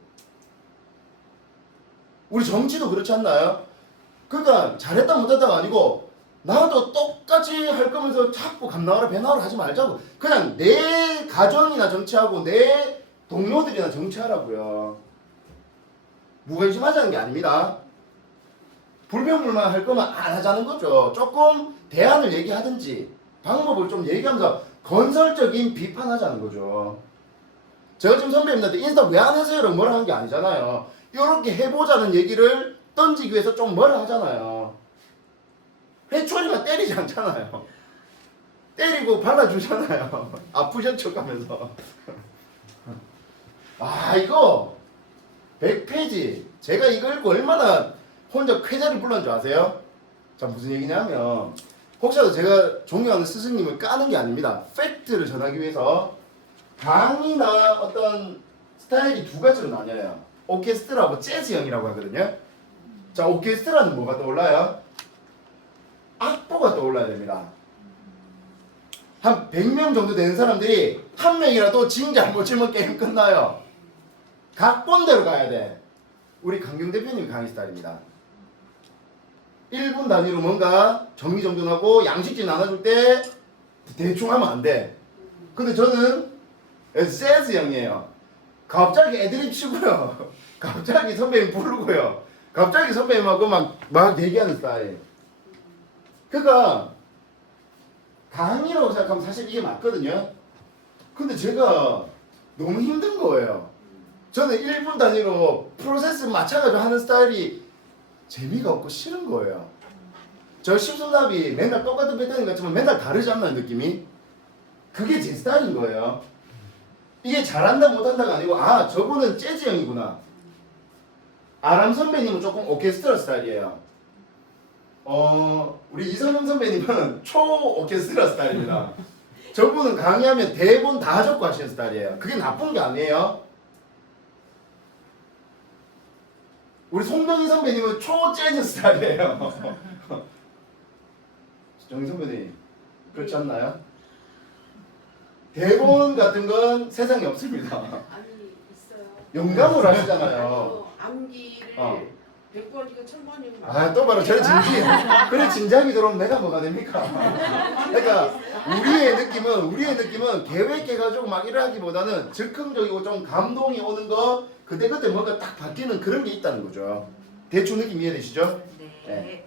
우리 정치도 그렇지 않나요? 그러니까 잘했다 못했다가 아니고 나도 똑같이 할 거면서 자꾸 감 나와라 배 나와라 하지 말자고. 그냥 내 가정이나 정치하고 내 동료들이나 정치하라고요. 무관심하자는 게 아닙니다. 불평불만 할 거면 안 하자는 거죠. 조금 대안을 얘기하든지 방법을 좀 얘기하면서 건설적인 비판하자는 거죠. 제가 지금 선배님한테 인스타 왜 안 하세요? 라고 뭐라 한 게 아니잖아요. 이렇게 해보자는 얘기를 던지기 위해서 좀 뭐라 하잖아요. 회초리만 때리지 않잖아요. 때리고 발라주잖아요. 아프신 척하면서. 아 이거 100페이지 제가 이거 읽고 얼마나 혼자 쾌재를 불렀는 줄 아세요? 자 무슨 얘기냐면 혹시라도 제가 존경하는 스승님을 까는 게 아닙니다. 팩트를 전하기 위해서 강의나 어떤 스타일이 두 가지로 나뉘어요. 오케스트라하고 재즈형이라고 하거든요. 자 오케스트라는 뭐가 떠올라요? 악보가 떠올라야 됩니다. 한 100명 정도 되는 사람들이 한 명이라도 진 잘못 치면 게임 끝나요. 각본대로 가야 돼. 우리 강경 대표님 강의 스타일입니다. 1분 단위로 뭔가 정리정돈하고 양식지 나눠줄 때 대충 하면 안 돼. 근데 저는 재즈형이에요. 갑자기 애드립 치고요. 갑자기 선배님 부르고요. 갑자기 선배님하고 막 얘기하는 스타일. 그러니까 강의라고 생각하면 사실 이게 맞거든요. 근데 제가 너무 힘든 거예요. 저는 1분 단위로 프로세스 맞춰가지고 하는 스타일이 재미가 없고 싫은 거예요. 저 십수납이 맨날 똑같은 패턴인 것 같지만 맨날 다르지 않나요 느낌이? 그게 제 스타일인 거예요. 이게 잘한다 못한다가 아니고 아 저분은 재즈형이구나. 아람 선배님은 조금 오케스트라 스타일이에요. 우리 이선영 선배님은 초 오케스트라 스타일입니다. 저분은 강의하면 대본 다 적고 하시는 스타일이에요. 그게 나쁜 게 아니에요. 우리 송병희 선배님은 초 재즈 스타일이에요. 정희 선배님 그렇지 않나요? 대본 같은 건 세상에 없습니다. 아니 있어요. 영감으로 하시잖아요. 암기를 100번이고 1000번이고 아 또 바로 저런 진지 그래 진지하게 들어오면 내가 뭐가 됩니까? 그러니까 우리의 느낌은 계획해가지고 막 일하기보다는 즉흥적이고 좀 감동이 오는 거 그때그때 뭔가 딱 바뀌는 그런 게 있다는 거죠. 대충 느낌 이해되시죠? 네.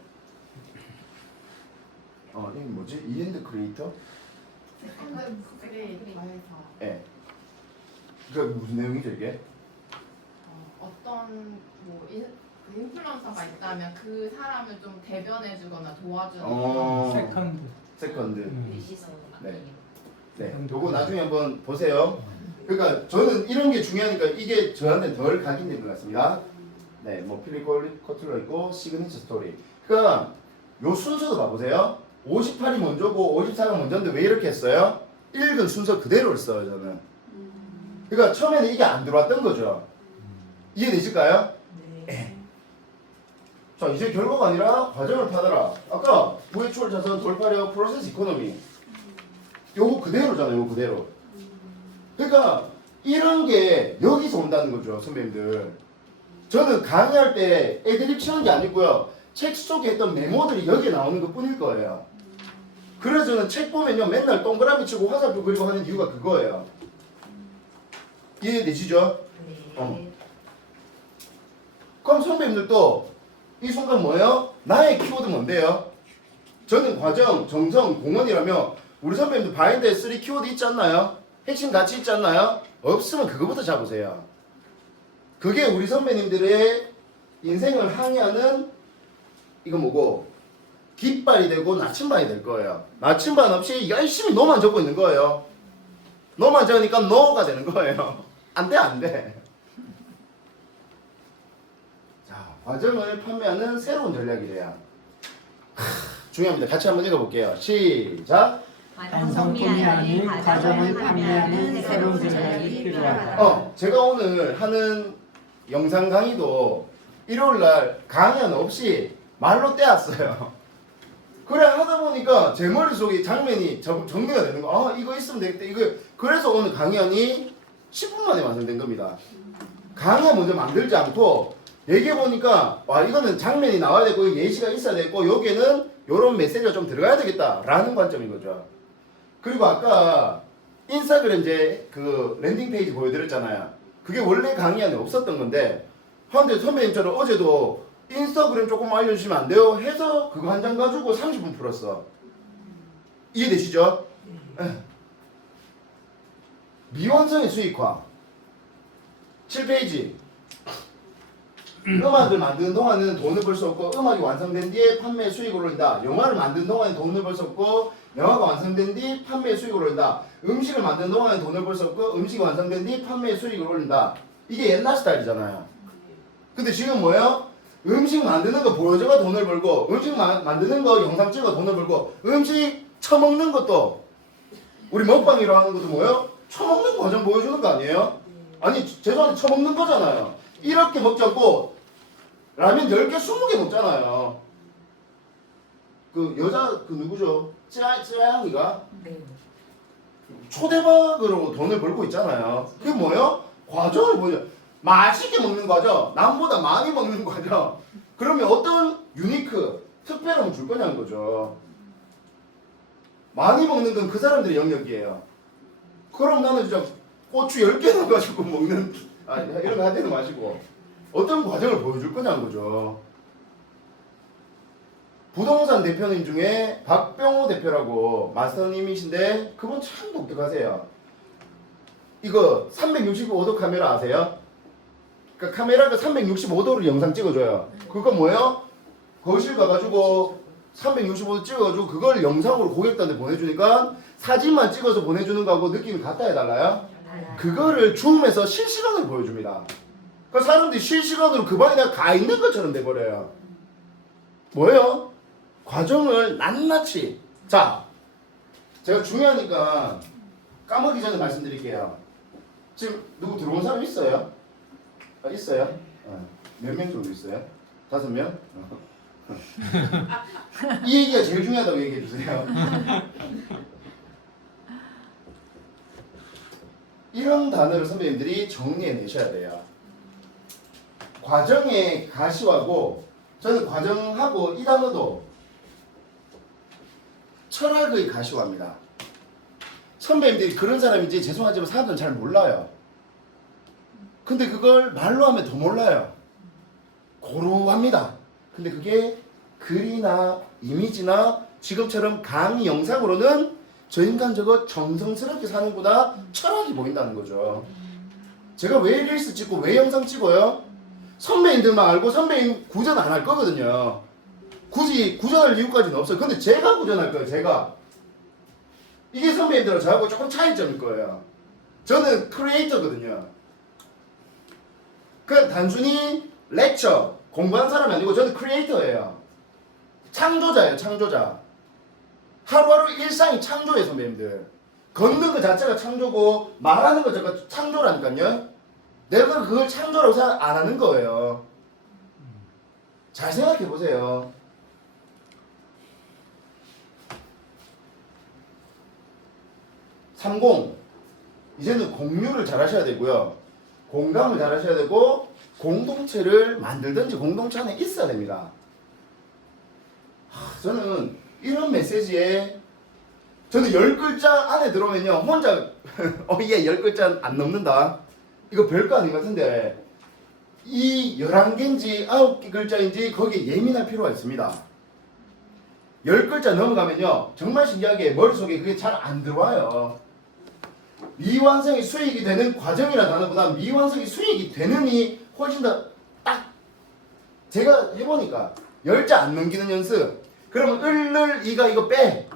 이게 뭐지? 이엔드 크리에이터? 그래 과에서 예. 그 무슨 내용이죠 이게? 어떤 뭐 그 인플루언서가 있다면 그 사람을 좀 대변해주거나 도와주는 세컨드. 의시소 네. 네. 요거 나중에 한번 보세요. 그러니까 저는 이런 게 중요하니까 이게 저한테 덜 각인된 것 같습니다. 네, 뭐 필립 커틀러 있고 시그니처 스토리. 그러니까 요 순서도 봐보세요. 58이 먼저고 54가 먼저인데 왜 이렇게 했어요? 읽은 순서 그대로를 써요 저는. 그러니까 처음에는 이게 안 들어왔던 거죠. 이해되실까요? 네. 자 이제 결과가 아니라 과정을 파더라. 아까 VHR 자선 돌파력 프로세스 이코노미 요거 그대로잖아요. 요거 그대로. 그러니까 이런 게 여기서 온다는 거죠 선배님들. 저는 강의할 때 애드립 치는 게 아니고요. 책 속에 했던 메모들이 여기에 나오는 것 뿐일 거예요. 그래서 저는 책 보면요 맨날 동그라미 치고 화살표 그리고 하는 이유가 그거예요. 이해되시죠? 네. 그럼 선배님들도 이 순간 뭐예요? 나의 키워드 뭔데요? 저는 과정, 정성, 공헌이라며 우리 선배님들 바인드에 3 키워드 있지 않나요? 핵심 가치 있지 않나요? 없으면 그거부터 잡으세요. 그게 우리 선배님들의 인생을 항해하는 이거 뭐고 깃발이 되고 나침반이 될 거예요. 나침반 없이 열심히 노만 적고 있는 거예요. 노만 적으니까 노가 되는 거예요. 안 돼, 안 돼. 자, 과정을 판매하는 새로운 전략이래요. 중요합니다. 같이 한번 읽어볼게요. 시작. 완성품이 아닌 과정을 판매하는 새로운 전략이 필요하다. 제가 오늘 하는 영상 강의도 일요일날 강연 없이 말로 떼었어요. 그래 하다 보니까 제 머릿속에 장면이 정리가 되는 거. 아 이거 있으면 되겠다. 이거 그래서 오늘 강연이 10분 만에 완성된 겁니다. 강연 먼저 만들지 않고 얘기해 보니까 와 이거는 장면이 나와야 되고 예시가 있어야 되고 여기에는 이런 메시지가 좀 들어가야 되겠다라는 관점인 거죠. 그리고 아까 인스타그램 이제 그 랜딩 페이지 보여드렸잖아요. 그게 원래 강의 안에 없었던 건데 근데 선배님처럼 어제도 인스타그램 조금 알려주시면 안 돼요? 해서 그거 한 장 가지고 30분 풀었어. 이해되시죠? 미완성의 수익화 7페이지 음악을 만드는 동안은 돈을 벌 수 없고 음악이 완성된 뒤에 판매 수익을 올린다. 영화를 만드는 동안에 돈을 벌 수 없고 영화가 완성된 뒤 판매 수익을 올린다. 음식을 만드는 동안에 돈을 벌 수 없고 음식이 완성된 뒤 판매 수익을 올린다. 이게 옛날 스타일이잖아요. 근데 지금 뭐예요? 음식 만드는 거 보여줘가 돈을 벌고 음식 만드는 거 영상 찍어 돈을 벌고 음식 처먹는 것도 우리 먹방이라고 하는 것도 뭐예요? 처먹는 과정 보여주는 거 아니에요? 아니 죄송한데 처먹는 거잖아요. 이렇게 먹지 않고 라면 10개 20개 먹잖아요. 그 여자 그 누구죠? 쯔양이가 네. 초대박으로 돈을 벌고 있잖아요. 그게 뭐예요? 과정을 보여. 맛있게 먹는 과정, 남보다 많이 먹는 과정. 그러면 어떤 유니크, 특별함을 줄 거냐는 거죠. 많이 먹는 건 그 사람들의 영역이에요. 그럼 나는 진짜 고추 10개 넣어가지고 먹는 이런 거 하지는 마시고 어떤 과정을 보여줄 거냐는 거죠. 부동산 대표님 중에 박병호 대표라고 마스터님이신데 그분 참 독특하세요. 이거 365도 카메라 아세요? 그러니까 카메라가 365도로 영상 찍어줘요. 그거 뭐예요? 거실 가가지고 365도 찍어가지고 그걸 영상으로 고객들한테 보내주니까 사진만 찍어서 보내주는 거하고 느낌이 같아 해달라요? 그거를 줌에서 실시간으로 보여줍니다. 그러니까 사람들이 실시간으로 그 방에 가 있는 것처럼 돼버려요. 뭐예요? 과정을 낱낱이. 자, 제가 중요하니까 까먹기 전에 말씀드릴게요. 지금 누구 들어온 사람 있어요? 있어요? 몇 명 정도 있어요? 5명? 이 얘기가 제일 중요하다고 얘기해 주세요. 이런 단어를 선배님들이 정리해 내셔야 돼요. 과정의 가시화고 저는 과정하고 이 단어도 철학의 가시화입니다. 선배님들이 그런 사람인지 죄송하지만 사람들은 잘 몰라요. 근데 그걸 말로 하면 더 몰라요. 고루합니다. 근데 그게 글이나 이미지나 지금처럼 강의 영상으로는 저 인간 저거 정성스럽게 사는구나 철학이 보인다는 거죠. 제가 왜 릴스 찍고 왜 영상 찍어요? 선배님들만 알고 선배님 구전 안 할 거거든요. 굳이 구전할 이유까지는 없어요. 근데 제가 구전할 거예요. 제가. 이게 선배님들하고 저하고 조금 차이점일 거예요. 저는 크리에이터거든요. 그냥 단순히 렉처 공부한 사람이 아니고 저는 크리에이터예요. 창조자예요. 창조자. 하루하루 일상이 창조예요. 선배님들. 걷는 것 자체가 창조고 말하는 것 자체가 창조라니까요. 내가 그걸 창조라고 생각 안 하는 거예요. 잘 생각해 보세요. (30) 이제는 공유를 잘 하셔야 되고요. 공감을 잘 하셔야 되고 공동체를 만들든지 공동체 안에 있어야 됩니다. 저는 이런 메시지에 저는 10글자 안에 들어오면요 혼자 얘 10글자 안 넘는다 이거 별거 아닌 것 같은데 이 11개인지 9글자인지 거기에 예민할 필요가 있습니다. 10글자 넘어가면요 정말 신기하게 머릿속에 그게 잘 안 들어와요. 미완성이 수익이 되는 과정이라는 단어보다 미완성이 수익이 되는이 훨씬 더 딱 제가 해보니까 10자 안 넘기는 연습 그러면 이가 이거 빼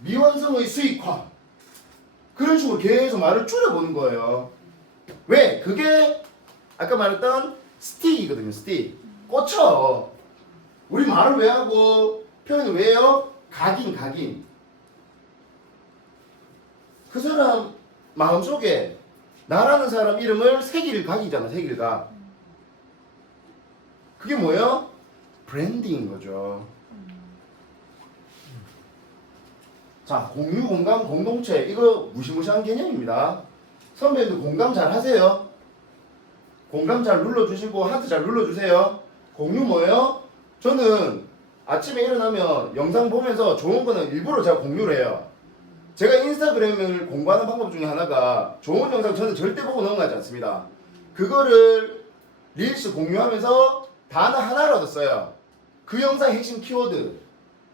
미완성의 수익화 그런 식으로 계속 말을 줄여보는 거예요. 왜? 그게 아까 말했던 스틱이거든요. 스틱 꽂혀. 우리 말을 왜 하고 표현을 왜 해요? 각인 그 사람 마음속에 나라는 사람 이름을 새길 각이잖아. 새길 각 그게 뭐예요? 브랜딩인 거죠. 자, 공유, 공감, 공동체 이거 무시무시한 개념입니다. 선배님들 공감 잘 하세요? 공감 잘 눌러주시고 하트 잘 눌러주세요. 공유 뭐예요? 저는 아침에 일어나면 영상 보면서 좋은 거는 일부러 제가 공유를 해요. 제가 인스타그램을 공부하는 방법 중에 하나가 좋은 영상 저는 절대 보고 넘어가지 않습니다. 그거를 릴스 공유하면서 단어 하나라도 써요. 그 영상의 핵심 키워드.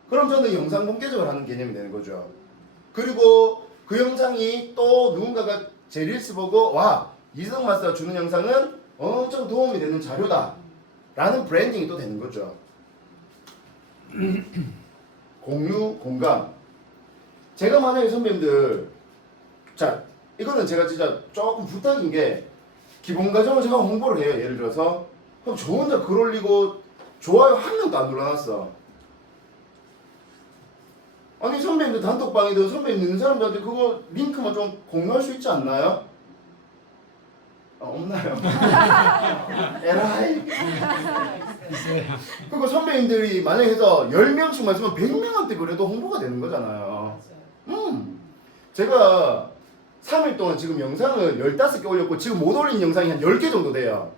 그럼 저는 영상 공개적으로 하는 개념이 되는 거죠. 그리고 그 영상이 또 누군가가 제 릴스 보고 와 이성 마스터가 주는 영상은 엄청 도움이 되는 자료다 라는 브랜딩이 또 되는 거죠. 공유, 공감. 제가 만약에 선배님들 자 이거는 제가 진짜 조금 부탁인 게 기본 과정을 제가 홍보를 해요. 예를 들어서 그럼 저 혼자 글 올리고 좋아요 한 명도 안 눌러놨어. 아니 선배님들 단톡방이든 선배님 있는 사람들한테 그거 링크만 좀 공유할 수 있지 않나요? 없나요? 에라이. 그리고 선배님들이 만약에 해서 10명씩만 쓰면 100명한테 그래도 홍보가 되는 거잖아요. 제가 3일 동안 지금 영상을 15개 올렸고 지금 못 올린 영상이 한 10개 정도 돼요.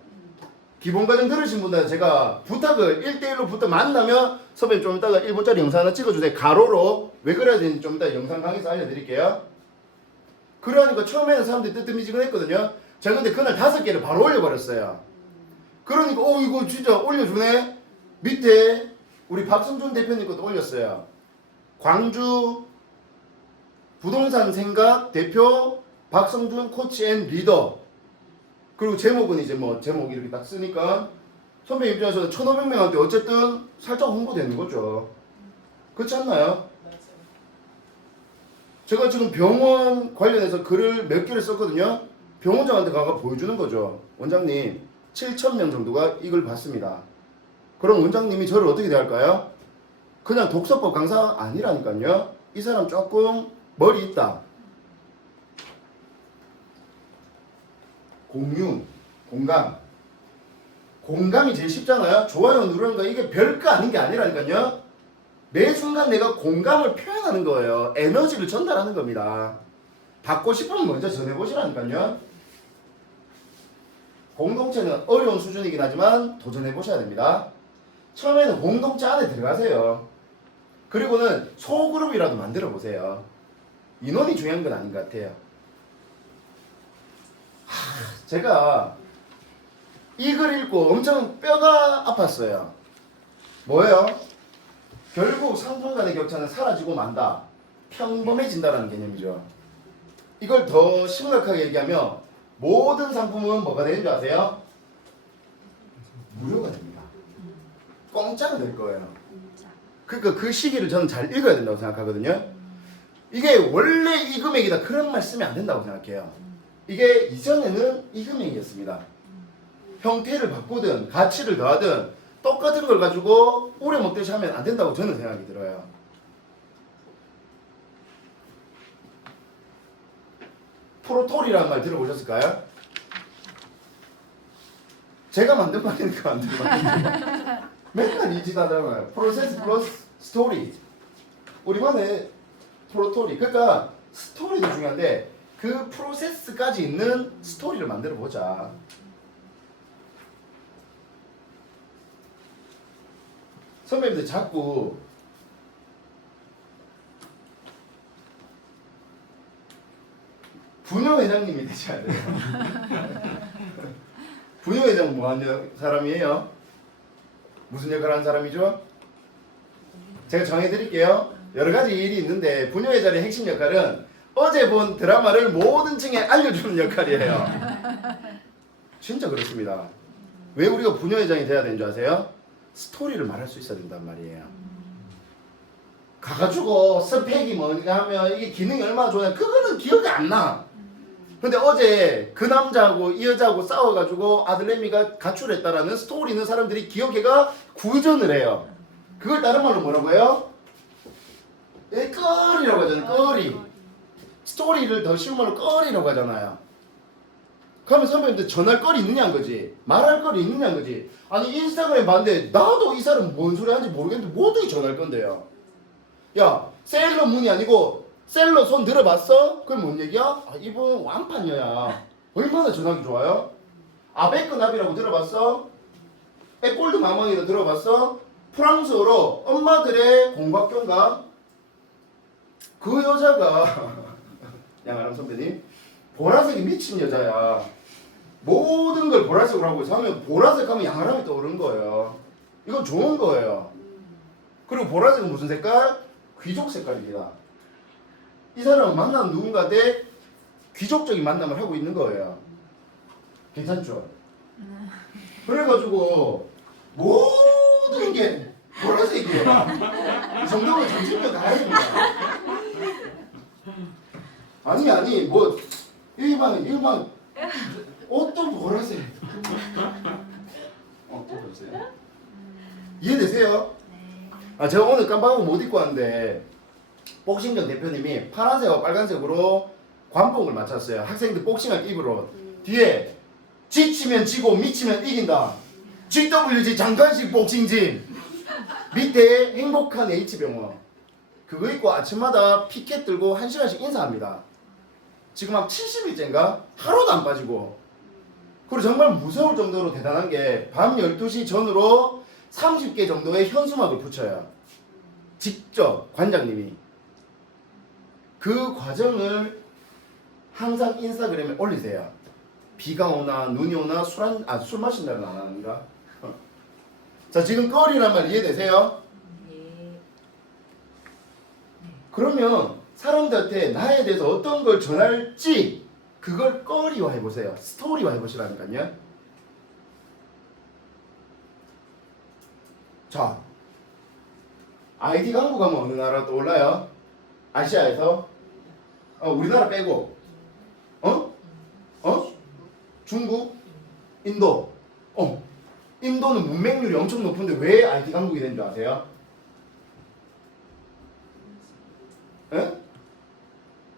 기본 과정 들으신 분들한테 제가 부탁을 1대1로 부탁 만나면 선배님 좀 이따가 1분짜리 영상 하나 찍어주세요. 가로로 왜 그래야 되는지 좀 이따 영상 강의에서 알려드릴게요. 그러니까 처음에는 사람들이 뜨뜻미지근했거든요. 제가 근데 그날 5개를 바로 올려버렸어요. 그러니까 이거 진짜 올려주네. 밑에 우리 박성준 대표님 것도 올렸어요. 광주 부동산 생각 대표 박성준 코치 앤 리더. 그리고 제목은 이제 뭐 제목 이렇게 딱 쓰니까 선배 입장에서는 1,500명한테 어쨌든 살짝 홍보되는 거죠. 그렇지 않나요? 제가 지금 병원 관련해서 글을 몇 개를 썼거든요. 병원장한테 가서 보여주는 거죠. 원장님 7,000명 정도가 이걸 봤습니다. 그럼 원장님이 저를 어떻게 대할까요? 그냥 독서법 강사 아니라니까요. 이 사람 조금 머리 있다. 공유, 공감. 공감이 제일 쉽잖아요. 좋아요 누르는 거 이게 별거 아닌 게 아니라니까요. 매 순간 내가 공감을 표현하는 거예요. 에너지를 전달하는 겁니다. 받고 싶으면 먼저 전해보시라니까요. 공동체는 어려운 수준이긴 하지만 도전해보셔야 됩니다. 처음에는 공동체 안에 들어가세요. 그리고는 소그룹이라도 만들어보세요. 인원이 중요한 건 아닌 것 같아요. 제가 이 글 읽고 엄청 뼈가 아팠어요. 뭐예요? 결국 상품 간의 격차는 사라지고 만다. 평범해진다라는 개념이죠. 이걸 더 심각하게 얘기하면 모든 상품은 뭐가 되는 줄 아세요? 무료가 됩니다. 공짜가 될 거예요. 그러니까 그 시기를 저는 잘 읽어야 된다고 생각하거든요. 이게 원래 이 금액이다 그런 말 쓰면 안 된다고 생각해요. 이게 이전에는 이 금액이었습니다. 형태를 바꾸든 가치를 더하든 똑같은 걸 가지고 우려먹듯이 하면 안 된다고 저는 생각이 들어요. 프로톨이라는 말 들어보셨을까요? 제가 만든 말이니까 만든 말. 맨날 이 짓 하잖아요. 프로세스 플러스 스토리. 우리만의 프로톨이. 그러니까 스토리도 중요한데 그 프로세스까지 있는 스토리를 만들어 보자. 선배님들 자꾸 분녀회장님이 되셔야 돼요. 분녀회장 뭐 하는 사람이에요? 무슨 역할을 하는 사람이죠? 제가 정해드릴게요. 여러 가지 일이 있는데 분녀회장의 핵심 역할은 어제 본 드라마를 모든 층에 알려주는 역할이에요. 진짜 그렇습니다. 왜 우리가 분녀회장이 돼야 되는 줄 아세요? 스토리를 말할 수 있어야 된단 말이에요. 가가지고 스펙이 뭐냐 하면 이게 기능이 얼마나 좋냐 그거는 기억이 안 나. 근데 어제 그 남자하고 이 여자하고 싸워가지고 아들내미가 가출했다라는 스토리는 사람들이 기억해가 구전을 해요. 그걸 다른 말로 뭐라고 해요? 꺼리라고 하잖아요. 꺼리. 스토리를 더 쉬운 말로 꺼리라고 하잖아요. 그러면 선배님들 전할 거리 있느냐는 거지. 말할 거리 있느냐는 거지. 아니 인스타그램 봤는데 나도 이 사람 뭔 소리 하는지 모르겠는데 뭐 어떻게 전할 건데요. 야 셀러 문이 아니고 셀러 손 들어봤어? 그게 뭔 얘기야? 아, 이분 완판녀야. 얼마나 전하기 좋아요? 아베크나비라고 들어봤어? 에꼴드 마망이라고 들어봤어? 프랑스어로 엄마들의 공각경가? 그 여자가 양아람 선배님 보라색이 미친 여자야. 모든 걸 보라색으로 하고 있어. 하면 보라색 하면 양아람이 떠오르는 거예요. 이건 좋은 거예요. 그리고 보라색은 무슨 색깔? 귀족 색깔입니다. 이 사람은 만나는 누군가인데 귀족적인 만남을 하고 있는 거예요. 괜찮죠? 그래가지고 모든 게 보라색이에요. 이 정도면 정신력 다행입니다. 아니 뭐 일만 옷도 보라색. 또 보세요. 이해되세요? 아 제가 오늘 깜빡하고 못 입고 왔는데 복싱전 대표님이 파란색과 빨간색으로 관복을 맞췄어요. 학생들 복싱할 입으로 뒤에 지치면 지고 미치면 이긴다. GWG 장관식 복싱짐 밑에 행복한 H병원 그거 입고 아침마다 피켓 들고 1시간씩 인사합니다. 지금 한 70일째인가? 하루도 안 빠지고. 그리고 정말 무서울 정도로 대단한 게 밤 12시 전으로 30개 정도의 현수막을 붙여요. 직접 관장님이. 그 과정을 항상 인스타그램에 올리세요. 비가 오나 눈이 오나 술 마신다는 안 하는가? 자 지금 꺼리란 말 이해되세요? 네. 그러면 사람들한테 나에 대해서 어떤 걸 전할지 그걸 꺼리화 해보세요. 스토리화 해보시라니까요. 자 IT 강국 가면 어느 나라 떠올라요? 아시아에서? 우리나라 빼고 중국? 인도? 인도는 문맹률이 엄청 높은데 왜 IT 강국이 된 줄 아세요? 에?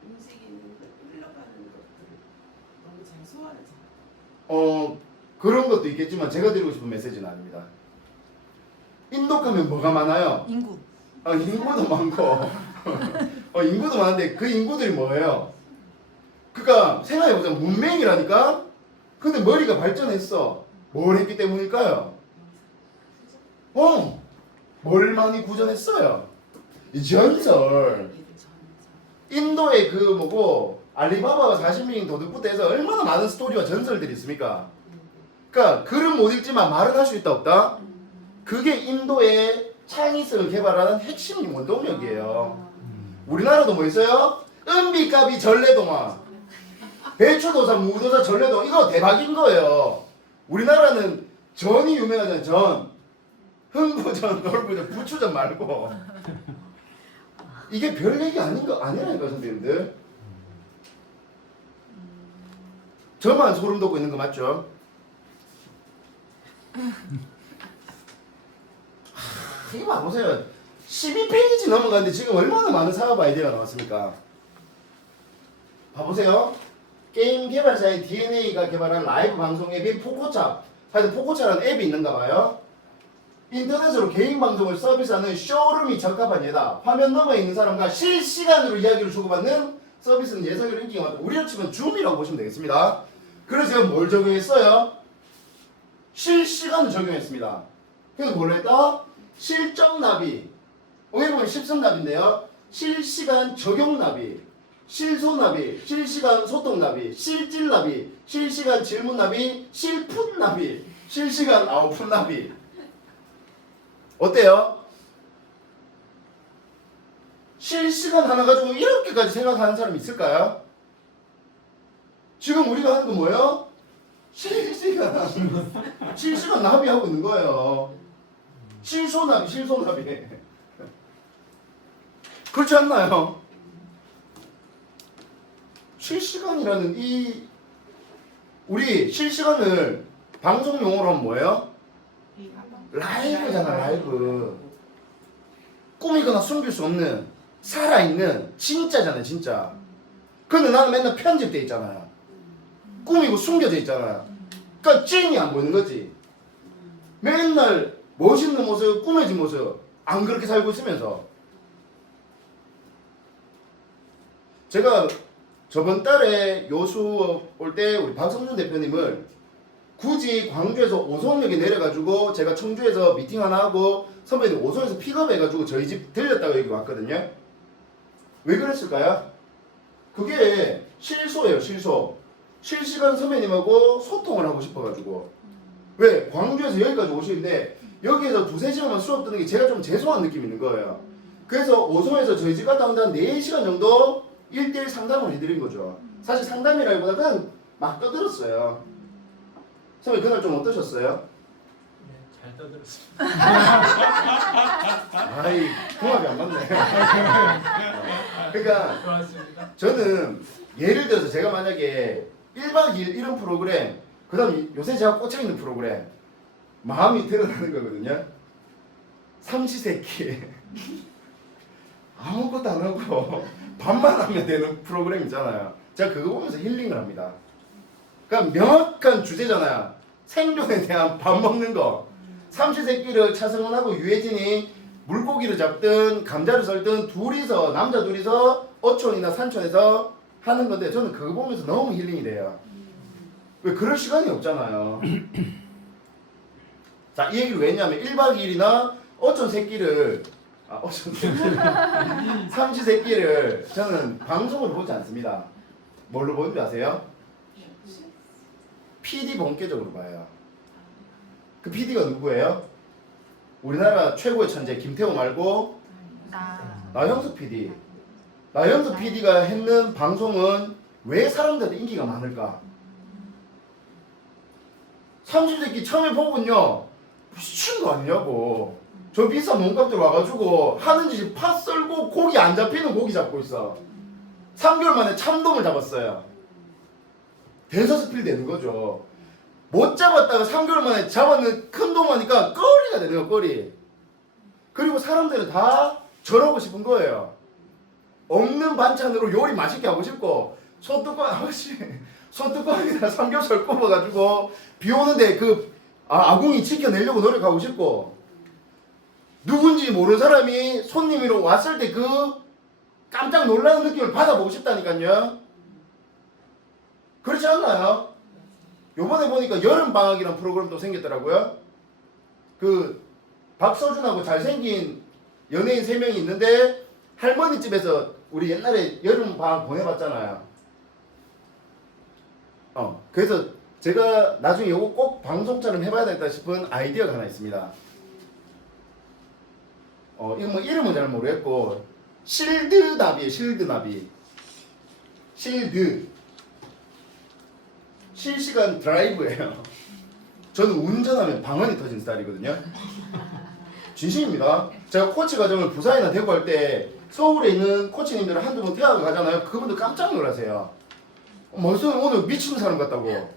움직이는 것, 흘러가는 것들 너무 잘 소화를 잘. 그런 것도 있겠지만 제가 드리고 싶은 메시지는 아닙니다. 인도 가면 뭐가 많아요? 인구. 인구도 많고 인구도 많은데 그 인구들이 뭐예요? 그러니까 생각해보자. 문맹이라니까? 근데 머리가 발전했어. 뭘 했기 때문일까요? 뭘 많이 구전했어요? 이 전설. 인도의 그 뭐고 알리바바가 40명인 도둑부터 해서 얼마나 많은 스토리와 전설들이 있습니까? 그러니까 글은 못 읽지만 말은 할 수 있다 없다? 그게 인도의 창의성을 개발하는 핵심 원동력이에요. 우리나라도 뭐 있어요? 은비까비 전래동화. 배추도사, 무도사, 전래도 이거 대박인 거예요. 우리나라는 전이 유명하잖아요. 전. 흥부전, 놀부전, 부추전 말고. 이게 별 얘기 아니라니까 선생님들. 저만 소름 돋고 있는 거 맞죠? 이거 봐보세요. 12페이지 넘어갔는데 지금 얼마나 많은 사업 아이디어가 나왔습니까? 봐보세요. 게임 개발사의 DNA가 개발한 라이브 방송 앱인 포코차. 하여튼 포코차라는 앱이 있는가 봐요. 인터넷으로 개인 방송을 서비스하는 쇼룸이 적합한 예다. 화면 너머에 있는 사람과 실시간으로 이야기를 주고받는 서비스는 예상외로 인기가 많다. 우리로 치면 줌이라고 보시면 되겠습니다. 그래서 제가 뭘 적용했어요? 실시간을 적용했습니다. 그래서 뭘 했다? 실적 나비. 여기 보면 실성 나비인데요. 실시간 적용 나비, 실소 나비, 실시간 소통 나비, 실질 나비, 실시간 질문 나비, 실풋 나비, 실시간 아웃풋 나비. 어때요? 실시간 하나 가지고 이렇게까지 생각하는 사람이 있을까요? 지금 우리가 하는 거 뭐예요? 실시간 나비하고 있는 거예요. 실소나비, 실소나비. 그렇지 않나요? 실시간이라는 우리 실시간을 방송 용어로 하면 뭐예요? 라이브잖아, 라이브. 꾸미거나 숨길 수 없는 살아있는 진짜잖아요, 진짜. 근데 나는 맨날 편집돼 있잖아요. 꾸미고 숨겨져 있잖아요. 그러니까 찐이 안 보이는 거지. 맨날 멋있는 모습, 꾸며진 모습 안 그렇게 살고 있으면서. 제가 저번 달에 요수 올 때 우리 박성준 대표님을 굳이 광주에서 오송역에 내려가지고 제가 청주에서 미팅 하나 하고 선배님 오송에서 픽업해가지고 저희 집 들렸다고 여기 왔거든요. 왜 그랬을까요? 그게 실소예요, 실소. 실시간 선배님하고 소통을 하고 싶어가지고. 왜? 광주에서 여기까지 오시는데 여기에서 2-3시간만 수업 듣는 게 제가 좀 죄송한 느낌이 있는 거예요. 그래서 오송에서 저희 집 갔다 온다 한 4시간 정도 1대1 상담을 해드린 거죠. 사실 상담이라기보다 그냥 막 떠들었어요. 선배님 그날 좀 어떠셨어요? 네, 잘 떠들었습니다. 아이 궁합이 안 맞네. 그러니까 좋았습니다. 저는 예를 들어서 제가 만약에 1박 2일 이런 프로그램, 그 다음 요새 제가 꽂혀있는 프로그램 마음이 드러나는 거거든요. 삼시세끼 아무것도 안 하고 밥만 하면 되는 프로그램 있잖아요. 제가 그거 보면서 힐링을 합니다. 그러니까 명확한 주제잖아요. 생존에 대한 밥 먹는 거. 삼시세끼를 차승원하고 유해진이 물고기를 잡든 감자를 썰든 둘이서, 남자 둘이서 어촌이나 산촌에서 하는 건데 저는 그거 보면서 너무 힐링이 돼요. 왜 그럴 시간이 없잖아요. 자, 이 얘기를 왜 했냐면 1박 2일이나 어촌 새끼를 삼시세끼를 저는 방송을 보지 않습니다. 뭘로 보는 줄 아세요? PD 본격적으로 봐요. 그 PD가 누구예요? 우리나라 최고의 천재 김태호 말고 나영석 PD. 나영석 PD가 했는 방송은 왜 사람들한테 인기가 많을까? 삼시세끼 처음에 보군요. 미친 거 아니냐고. 저 비싼 몸값들 와가지고 하는 짓이 파 썰고 고기 안 잡히는 고기 잡고 있어. 3개월 만에 참돔을 잡았어요. 댄서스필 되는 거죠. 못 잡았다가 3개월 만에 잡았는 큰 돔 하니까 꺼리가 되는 거야, 꺼리. 그리고 사람들은 다 저러고 싶은 거예요. 없는 반찬으로 요리 맛있게 하고 싶고 소뚜껑에다 삼겹살 굽어가지고 비 오는데 아궁이 지켜내려고 노력하고 싶고 누군지 모르는 사람이 손님으로 왔을 때 그 깜짝 놀라는 느낌을 받아보고 싶다니까요. 그렇지 않나요? 요번에 보니까 여름방학이라는 프로그램도 생겼더라고요. 그 박서준하고 잘생긴 연예인 3명이 있는데 할머니 집에서 우리 옛날에 여름방학 보내봤잖아요. 그래서 제가 나중에 요거 꼭 방송처럼 해봐야 되겠다 싶은 아이디어가 하나 있습니다. 이거 뭐 이름은 잘 모르겠고 실드 나비예요. 실드 나비. 실드. 실시간 드라이브예요. 저는 운전하면 방언이 터진 스타일이거든요. 진심입니다. 제가 코치 과정을 부산이나 대구 할 때 서울에 있는 코치님들 한두 분 태워가 가잖아요. 그분들 깜짝 놀라세요. 무슨 오늘 미친 사람 같다고.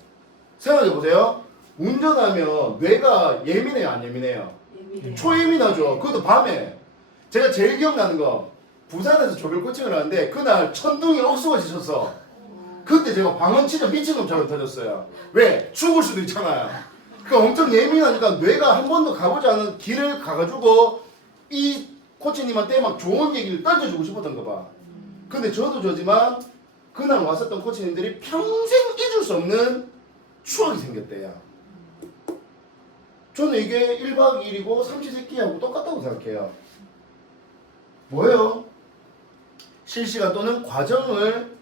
생각해보세요. 운전하면 뇌가 예민해요, 안 예민해요? 초예민하죠. 그것도 밤에. 제가 제일 기억나는 거 부산에서 조별 코칭을 하는데 그날 천둥이 억수어지셨어. 그때 제가 방언 진짜 미친놈처럼 터졌어요. 왜? 죽을 수도 있잖아요. 그러니까 엄청 예민하니까 뇌가 한 번도 가보지 않은 길을 가가지고 이 코치님한테 막 좋은 얘기를 떨쳐주고 싶었던 거 봐. 근데 저도 저지만 그날 왔었던 코치님들이 평생 잊을 수 없는 추억이 생겼대요. 저는 이게 1박 2일이고 삼시세끼하고 똑같다고 생각해요. 뭐예요? 실시간 또는 과정을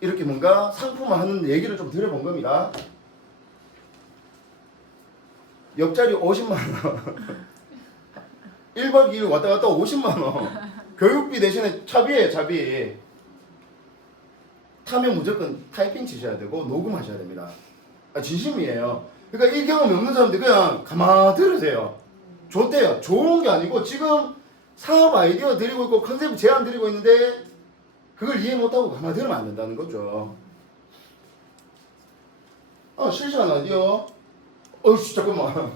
이렇게 뭔가 상품화하는 얘기를 좀 드려본 겁니다. 옆자리 50만원 1박 2일 왔다 갔다 50만원 교육비 대신에 차비예요. 차비. 타면 무조건 타이핑 치셔야 되고 녹음하셔야 됩니다. 진심이에요. 그러니까 이 경험이 없는 사람들 그냥 가만 들으세요. 좋대요. 좋은 게 아니고 지금 사업 아이디어 드리고 있고 컨셉 제안 드리고 있는데 그걸 이해 못하고 가만 들으면 안 된다는 거죠. 실시간 아이디어. 잠깐만.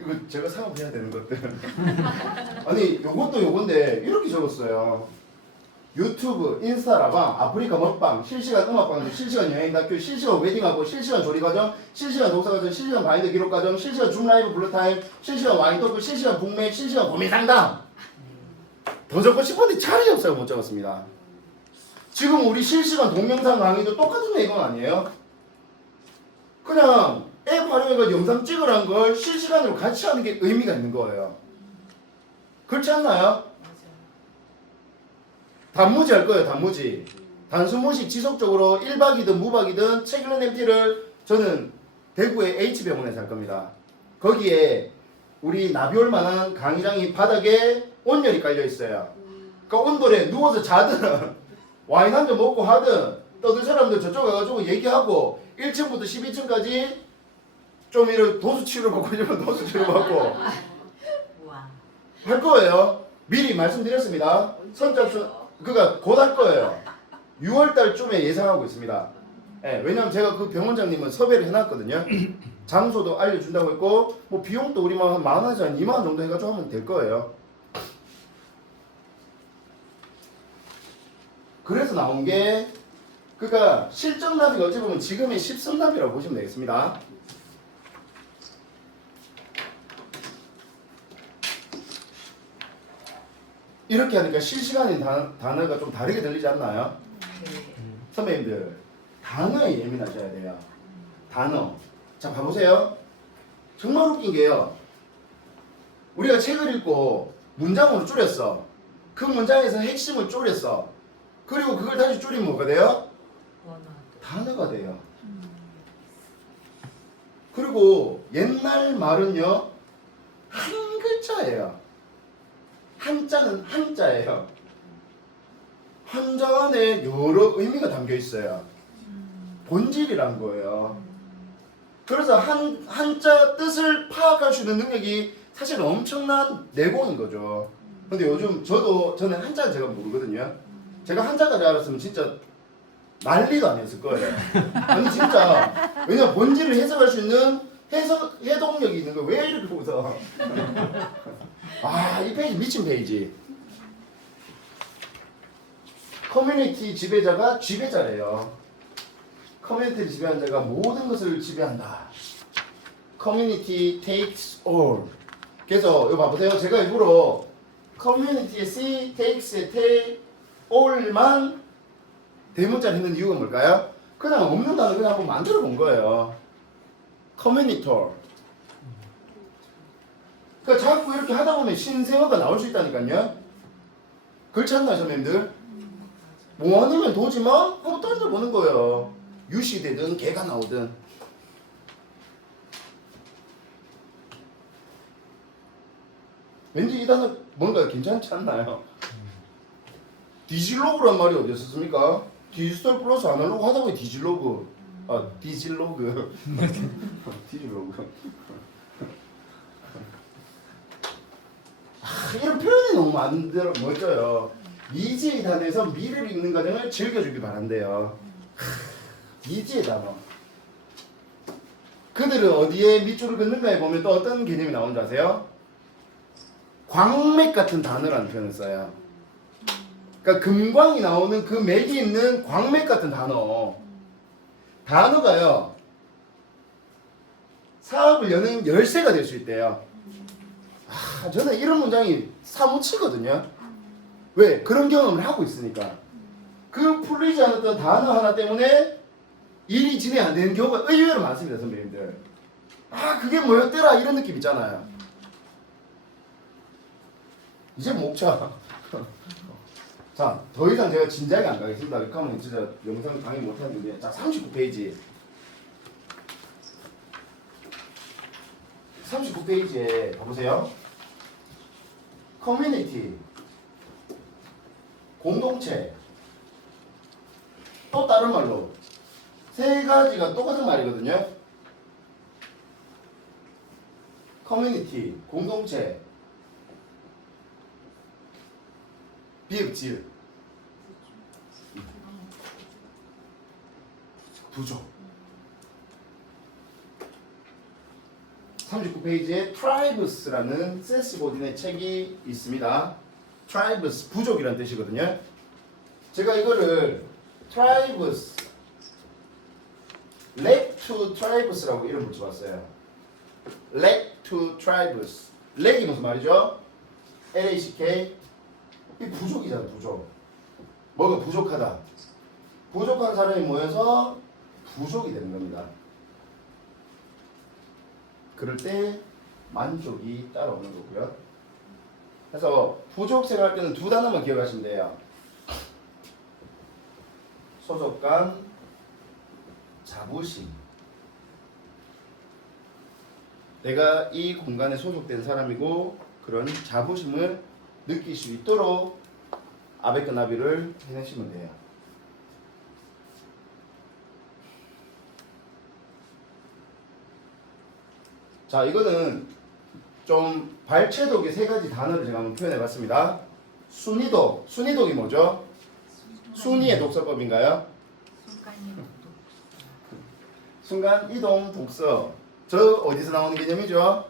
이거 제가 사업해야 되는 것들. 아니 요것도 요건데 이렇게 적었어요. 유튜브, 인스타라방, 아프리카 먹방, 실시간 음악방송, 실시간 여행 다큐, 실시간 웨딩하고, 실시간 조리과정, 실시간 독서과정, 실시간 바인드 기록과정, 실시간 줌 라이브 블루타임, 실시간 와인 토크, 실시간 북맥, 실시간 고민 상담. 더 적고 싶었는데 자리 없어요. 못 적었습니다. 지금 우리 실시간 동영상 강의도 똑같은 내용 아니에요? 그냥 앱 활용해서 영상 찍으라는 걸 실시간으로 같이 하는 게 의미가 있는 거예요. 그렇지 않나요? 단무지 할 거예요. 단무지. 단순무식 지속적으로 1박이든 무박이든 책 읽는 MT를 저는 대구의 H병원에서 할 겁니다. 거기에 우리 나비올 만한 강의장이 바닥에 온열이 깔려 있어요. 그러니까 온돌에 누워서 자든 와인 한 잔 먹고 하든 떠든 사람들 저쪽 가가지고 얘기하고 1층부터 12층까지 좀 이런 도수 치료 받고 싶으면 도수 치료 받고 우와. 할 거예요. 미리 말씀드렸습니다. 선착순 그러니까 곧 할 거예요. 6월달쯤에 예상하고 있습니다. 네, 왜냐면 제가 그 병원장님은 섭외를 해놨거든요. 장소도 알려준다고 했고 뭐 비용도 우리만 한 10,000원에서 한 20,000원 정도 해가지고 하면 될 거예요. 그래서 나온 게 그러니까 실전 나비가 어찌 보면 지금의 십선 나비라고 보시면 되겠습니다. 이렇게 하니까 실시간인 단어가 좀 다르게 들리지 않나요? 선배님들 단어에 예민하셔야 돼요. 단어. 자 봐보세요. 정말 웃긴 게요. 우리가 책을 읽고 문장으로 줄였어. 그 문장에서 핵심을 줄였어. 그리고 그걸 다시 줄이면 뭐가 돼요? 단어가 돼요. 그리고 옛날 말은요 한 글자예요. 한자는 한자예요. 한자 안에 여러 의미가 담겨 있어요. 본질이란 거예요. 그래서 한자 뜻을 파악할 수 있는 능력이 사실 엄청난 내공인 거죠. 근데 요즘 저는 한자 제가 모르거든요. 제가 한자까지 알았으면 진짜 난리도 아니었을 거예요. 아니 진짜 왜냐면 본질을 해석할 수 있는 해동력이 있는 거 왜 이렇게 웃어? 이 페이지 미친 페이지. 커뮤니티 지배자가 지배자래요. 커뮤니티를 지배한 자가 모든 것을 지배한다. Community takes all. 그래서 이거 봐보세요. 제가 일부러 커뮤니티에 C, takes에 take, all만 대문자를 했는 이유가 뭘까요? 그냥 없는 단어 그냥 한번 만들어 본 거예요. 커뮤니터. 그러니까 자꾸 이렇게 하다 보면 신생어가 나올 수 있다니까요. 그렇지 않나요, 선생님들? 뭐 아니면 도지만 한번 던져보는 거예요. 유시 되든 개가 나오든. 왠지 이 단어 뭔가 괜찮지 않나요? 디지로그란 말이 어디 있었습니까? 디지털 플러스 아날로그 하다 보니 디지로그. 디질로그. 디질로그. 이런 표현이 너무 멋져요. 미지의 단어에서 미를 읽는 과정을 즐겨주길 바란대요. 미지의 단어. 그들은 어디에 밑줄을 긋는가에 보면 또 어떤 개념이 나오는 줄 아세요? 광맥 같은 단어라는 표현을 써요. 그러니까 금광이 나오는 그 맥이 있는 광맥 같은 단어. 단어가요. 사업을 여는 열쇠가 될 수 있대요. 저는 이런 문장이 사무치거든요. 왜? 그런 경험을 하고 있으니까. 그 풀리지 않았던 단어 하나 때문에 일이 진행 안 되는 경우가 의외로 많습니다, 선배님들. 그게 뭐였더라 이런 느낌 있잖아요. 이제 목차. 자, 더 이상 제가 진지하게 안 가겠습니다. 이렇게 하면 진짜 영상 강의 못 하는데. 자, 39페이지. 39페이지에 봐보세요. 커뮤니티, 공동체, 또 다른 말로 세 가지가 똑같은 말이거든요. 커뮤니티, 공동체, 비읍, 지읍, 부족. 39페이지에 트라이브스라는 세스 고딘의 책이 있습니다. 트라이브스, 부족이라는 뜻이거든요. 제가 이거를 트라이브스, 렉 투 트라이브스라고 이름 붙여봤어요. 렉 투 트라이브스. 렉이 무슨 말이죠? LACK. 이 부족이잖아, 부족. 뭐가 부족하다. 부족한 사람이 모여서 부족이 되는 겁니다. 그럴 때 만족이 따라오는 거고요. 그래서 부족 생각할 때는 두 단어만 기억하시면 돼요. 소속감, 자부심. 내가 이 공간에 소속된 사람이고 그런 자부심을 느낄 수 있도록 아베크 나비를 해내시면 돼요. 자, 이거는 좀 발췌독의 세 가지 단어를 제가 한번 표현해봤습니다. 순이독, 순이독이 뭐죠? 순이의 독서법인가요? 순간 이동 독서. 저 어디서 나오는 개념이죠?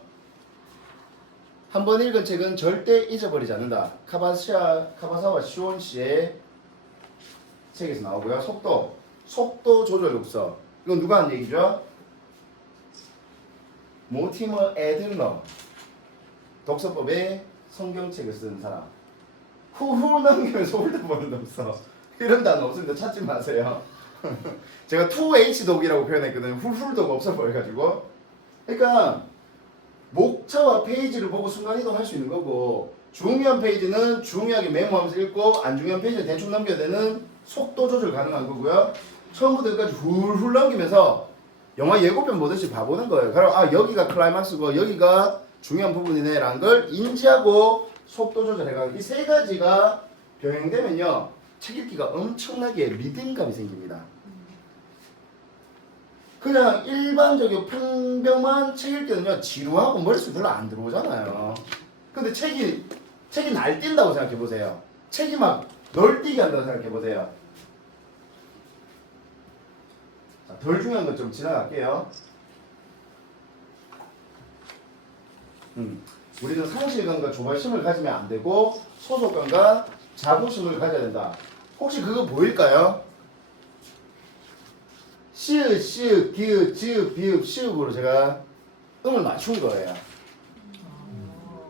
한 번 읽은 책은 절대 잊어버리지 않는다. 카바사와 시온 씨의 책에서 나오고요. 속도 조절 독서. 이건 누가 한 얘기죠? 모티머 애들러. 독서법에 성경책을 쓰는 사람. 후후 넘기면서 훑어보는 독서. 이런 단어 없습니다. 찾지 마세요. 제가 2H 독이라고 표현했거든요. 훌훌독 없어 보여가지고. 그러니까 목차와 페이지를 보고 순간이동 할 수 있는 거고, 중요한 페이지는 중요하게 메모하면서 읽고 안 중요한 페이지는 대충 넘겨야 되는 속도 조절 가능한 거고요. 처음부터 끝까지 훌훌 넘기면서 영화 예고편 보듯이 봐보는 거예요. 그럼 여기가 클라이막스고 여기가 중요한 부분이네 라는 걸 인지하고 속도 조절해가지고 이 세 가지가 병행되면요, 책 읽기가 엄청나게 리듬감이 생깁니다. 그냥 일반적이고 평범한 책 읽기는요, 지루하고 머릿속에 별로 안 들어오잖아요. 근데 책이 날뛴다고 생각해보세요. 책이 막 널뛰게 한다고 생각해보세요. 자, 덜 중요한 것 좀 지나갈게요. 우리는 상실감과 조발심을 가지면 안 되고 소속감과 자부심을 가져야 된다. 혹시 그거 보일까요? 시읒, 시읒, 기읒, 지읒, 비읒, 시읒으로 제가 음을 맞춘 거예요.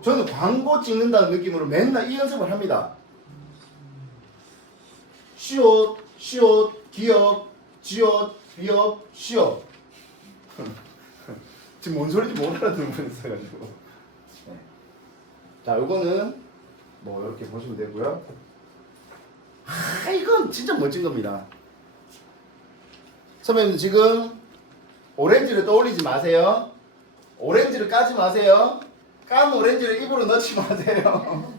저는 광고 찍는다는 느낌으로 맨날 이 연습을 합니다. 시옷, 시옷, 기역, 지옷, 비역, 시옷. 지금 뭔 소리인지 못 알아듣는 분 있어가지고. 네. 자, 요거는 뭐 이렇게 보시면 되고요. 이건 진짜 멋진 겁니다. 선배님들 지금 오렌지를 떠올리지 마세요. 오렌지를 까지 마세요. 깐 오렌지를 입으로 넣지 마세요.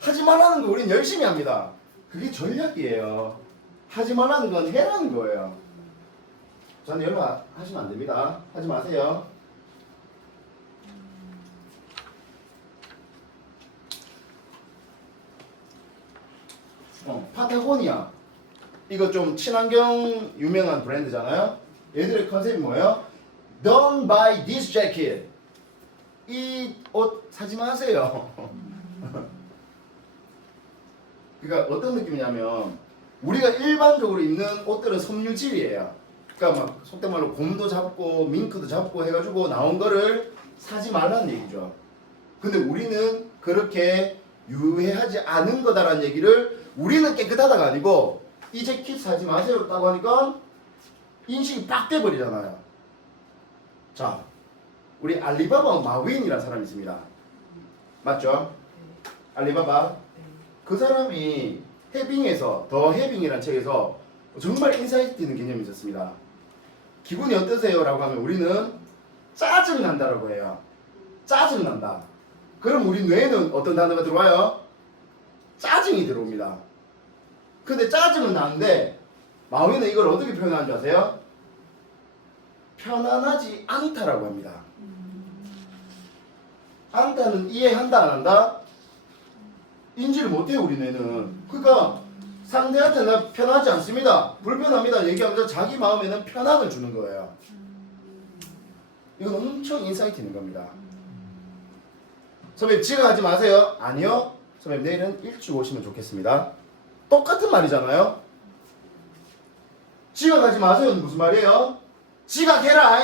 하지 말라는 거 우린 열심히 합니다. 그게 전략이에요. 하지 말라는 건 해라는 거예요. 저한테 연락하시면 안 됩니다. 하지 마세요. 파타고니아. 이거 좀 친환경 유명한 브랜드잖아요. 얘들의 컨셉이 뭐예요? Don't buy this jacket. 이 옷 사지 마세요. 그러니까 어떤 느낌이냐면 우리가 일반적으로 입는 옷들은 섬유질이에요. 그러니까 막 속된 말로 곰도 잡고 밍크도 잡고 해가지고 나온 거를 사지 말라는 얘기죠. 근데 우리는 그렇게 유해하지 않은 거다라는 얘기를 우리는 깨끗하다가 아니고 이 재킷 사지 마세요라고 하니까 인식이 빡 돼버리잖아요. 자, 우리 알리바바 마윈이라는 사람이 있습니다. 맞죠? 알리바바. 그 사람이 해빙에서 더 해빙이라는 책에서 정말 인사이트 있는 개념이 있었습니다. 기분이 어떠세요? 라고 하면 우리는 짜증난다라고 해요. 짜증난다. 그럼 우리 뇌에는 어떤 단어가 들어와요? 짜증이 들어옵니다. 근데 짜증은 나는데 마윈은 이걸 어떻게 표현하는 줄 아세요? 편안하지 않다라고 합니다. 않다는 이해한다 안 한다? 인지를 못해요 우리 뇌는. 그러니까 상대한테 나 편하지 않습니다, 불편합니다 얘기하면서 자기 마음에는 편안을 주는 거예요. 이건 엄청 인사이트 있는 겁니다. 선배님 지각하지 마세요. 아니요. 선배님 내일은 일찍 오시면 좋겠습니다. 똑같은 말이잖아요. 지각하지 마세요는 무슨 말이에요? 지각해라.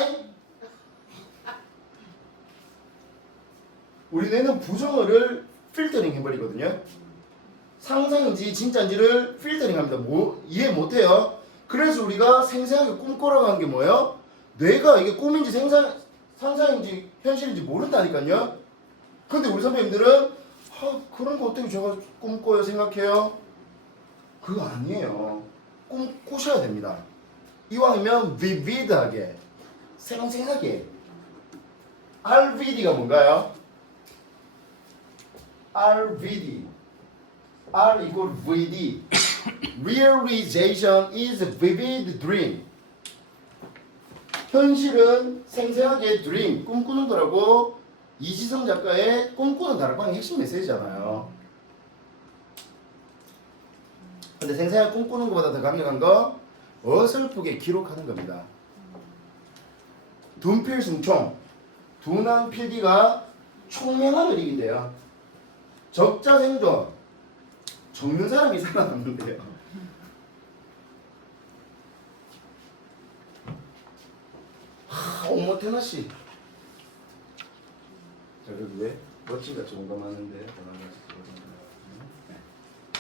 우리 뇌는 부정어를 필터링 해버리거든요. 상상인지 진짜인지를 필터링합니다. 이해 못해요. 그래서 우리가 생생하게 꿈꿔라고 하는 게 뭐예요? 뇌가 이게 꿈인지 상상인지 현실인지 모른다니까요. 근데 우리 선배님들은 그런 거 어떻게 제가 꿈꿔요 생각해요? 그거 아니에요. 꿈 꾸셔야 됩니다. 이왕이면 vivid하게, 생생하게. RVD가 뭔가요? RVD. R equal VD. Realization is a vivid dream. 현실은 생생하게 dream, 꿈꾸는 거라고 이지성 작가의 꿈꾸는 다락방의 핵심 메시지잖아요. 근데 생생하게 꿈꾸는 것보다 더 강력한 거 어설프게 기록하는 겁니다. 둔필승총. 둔한 필기가 총명함을 이긴대요. 적자생존. 적는 사람이 살아남는데요. 오모테나 씨. 자, 여기 왜 멋진 같이 공감하는데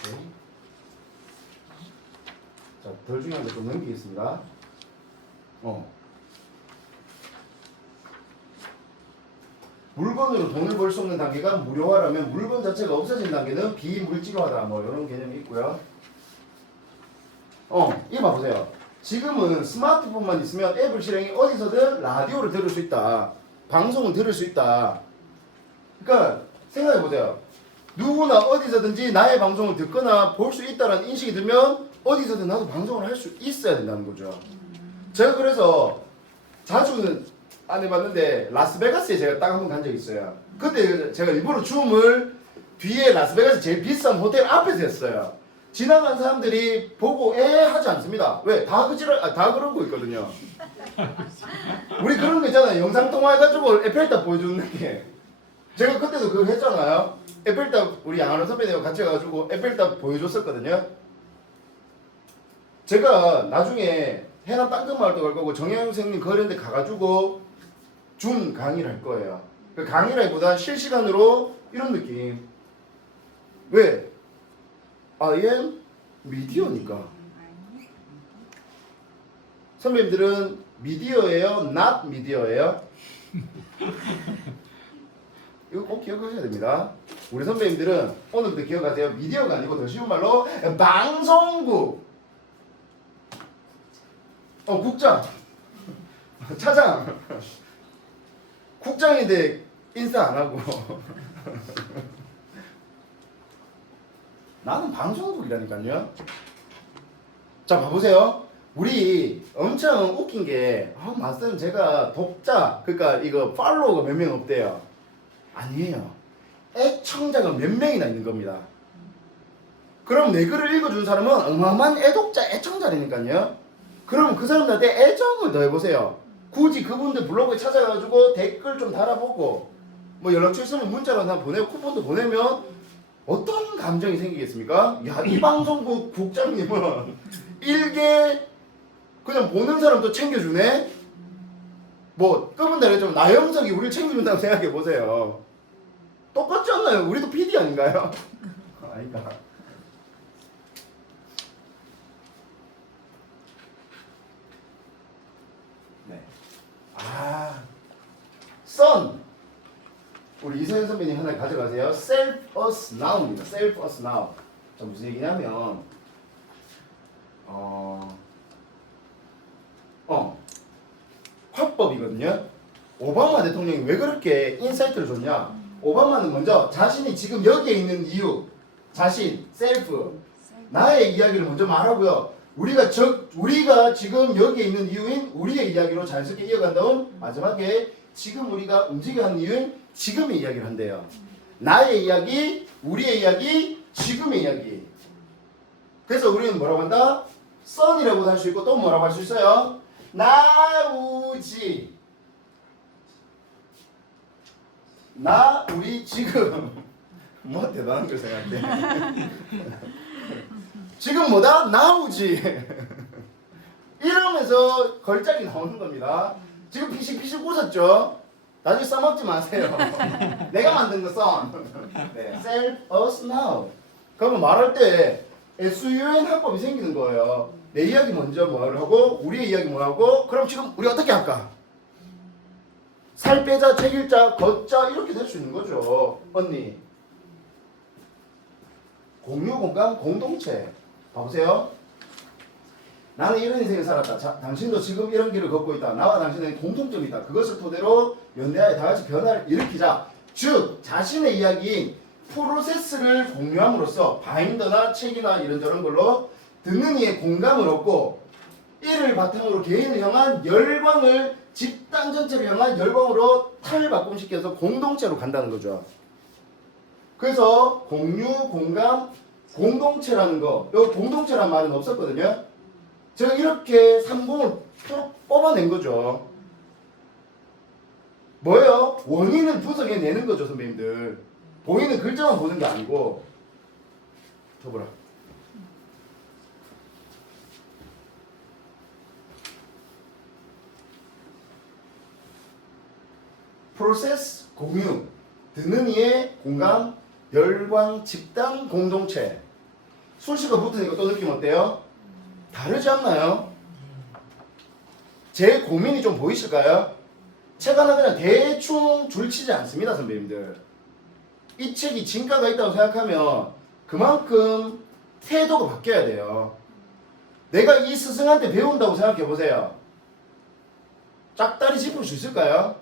네. 자, 덜 중요한 거 좀 넘기겠습니다. 물건으로 돈을 벌 수 없는 단계가 무료화라면 물건 자체가 없어진 단계는 비물질화다. 뭐 이런 개념이 있고요. 이거 봐보세요. 지금은 스마트폰만 있으면 앱을 실행해 어디서든 라디오를 들을 수 있다. 방송을 들을 수 있다. 그러니까 생각해보세요. 누구나 어디서든지 나의 방송을 듣거나 볼 수 있다는 인식이 들면 어디서든 나도 방송을 할 수 있어야 된다는 거죠. 제가 그래서 자주는 안 해봤는데 라스베가스에 제가 딱 한 번 간 적이 있어요. 그때 제가 일부러 줌을 뒤에 라스베가스 제일 비싼 호텔 앞에서 했어요. 지나간 사람들이 보고 하지 않습니다. 왜? 다 그러고 있거든요. 우리 그런 거 있잖아요. 영상 통화해가지고 에펠탑 보여주는 게. 제가 그때도 그거 했잖아요. 에펠탑 우리 양하는 선배님과 같이 가가지고 에펠탑 보여줬었거든요. 제가 나중에 해남 땅끝마을도 갈 거고 정혜영 선생님 그런 데 가가지고 줌 강의를 할 거예요. 그 강의라기보다 실시간으로 이런 느낌. 왜? I am 미디어니까. 선배님들은 미디어예요? not 미디어예요? 이거 꼭 기억하셔야 됩니다. 우리 선배님들은 오늘부터 기억하세요. 미디어가 아니고 더 쉬운 말로 방송국. 국장. 차장. 국장인데 인사 안 하고. 나는 방송국이라니까요. 자, 봐보세요. 우리 엄청 웃긴 게 마스터님 제가 독자 그러니까 이거 팔로워가 몇 명 없대요. 아니에요. 애청자가 몇 명이나 있는 겁니다. 그럼 내 글을 읽어준 사람은 어마어마한 애독자 애청자라니까요. 그럼 그 사람들한테 애정을 더해보세요. 굳이 그분들 블로그에 찾아가지고 댓글 좀 달아보고 뭐 연락처 있으면 문자로 하나 보내고 쿠폰도 보내면 어떤 감정이 생기겠습니까? 야, 이 방송국 국장님은 일개 그냥 보는 사람도 챙겨주네? 뭐 그분들 좀 나영석이 우리를 챙겨준다고 생각해보세요. 똑같지 않나요? 우리도 PD 아닌가요? 아니다. 네. Son. 우리 이서연 선배님 하나 가져가세요. Self us now입니다. Self us now. 자, 무슨 얘기냐면 화법이거든요. 오바마 대통령이 왜 그렇게 인사이트를 줬냐? 오바마는 먼저 자신이 지금 여기에 있는 이유, 자신, 셀프, 나의 이야기를 먼저 말하고요. 우리가 지금 여기에 있는 이유인 우리의 이야기로 자연스럽게 이어간 다음 마지막에 지금 우리가 움직여 하는 이유인 지금의 이야기를 한대요. 나의 이야기, 우리의 이야기, 지금의 이야기. 그래서 우리는 뭐라고 한다? son이라고도 할 수 있고 또 뭐라고 할 수 있어요? 나우지. 나, 우리, 지금. 뭐 대단한 걸 생각해. 지금 뭐다? 나우지. 이러면서 걸작이 나오는 겁니다. 지금 피식피식 웃었죠? 나중에 써먹지 마세요. 내가 만든 거 써. 네. Self us now. 그러면 말할 때 SUN 합법이 생기는 거예요. 내 이야기 먼저 뭘 하고 우리의 이야기 뭐 하고 그럼 지금 우리 어떻게 할까? 살 빼자, 책 읽자, 걷자 이렇게 될 수 있는 거죠. 언니. 공유, 공감, 공동체. 봐보세요. 나는 이런 인생을 살았다. 자, 당신도 지금 이런 길을 걷고 있다. 나와 당신은 공통점이 있다. 그것을 토대로 연대하여 다 같이 변화를 일으키자. 즉 자신의 이야기인 프로세스를 공유함으로써 바인더나 책이나 이런저런 걸로 듣는 이의 공감을 얻고 이를 바탕으로 개인을 향한 열광을 집단 전체를 향한 열광으로 탈바꿈시켜서 공동체로 간다는 거죠. 그래서 공유, 공감, 공동체라는 거, 여기 공동체라는 말은 없었거든요. 제가 이렇게 3공을 뽑아낸 거죠. 뭐예요? 원인을 분석해내는 거죠, 선배님들. 보이는 글자만 보는 게 아니고. 더 보라. 프로세스, 공유, 듣는 이의 공감, 열광, 집단, 공동체. 수식어 붙으니까 또 느낌 어때요? 다르지 않나요? 제 고민이 좀 보이실까요? 책 하나 그냥 대충 줄치지 않습니다, 선배님들. 이 책이 진가가 있다고 생각하면 그만큼 태도가 바뀌어야 돼요. 내가 이 스승한테 배운다고 생각해 보세요. 짝다리 짚을 수 있을까요?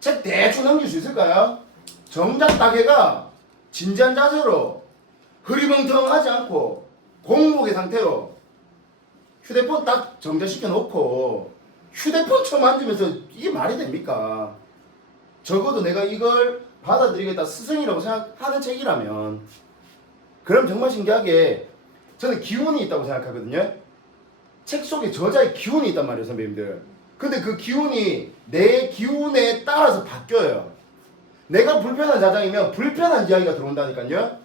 책 대충 넘길 수 있을까요? 정작 따개가 진지한 자세로 흐리멍텅하지 않고 공복의 상태로 휴대폰 딱 정지시켜 놓고 휴대폰 처음 만지면서 이게 말이 됩니까? 적어도 내가 이걸 받아들이겠다 스승이라고 생각하는 책이라면 그럼 정말 신기하게 저는 기운이 있다고 생각하거든요. 책 속에 저자의 기운이 있단 말이에요, 선배님들. 근데 그 기운이 내 기운에 따라서 바뀌어요. 내가 불편한 자장이면 불편한 이야기가 들어온다니까요.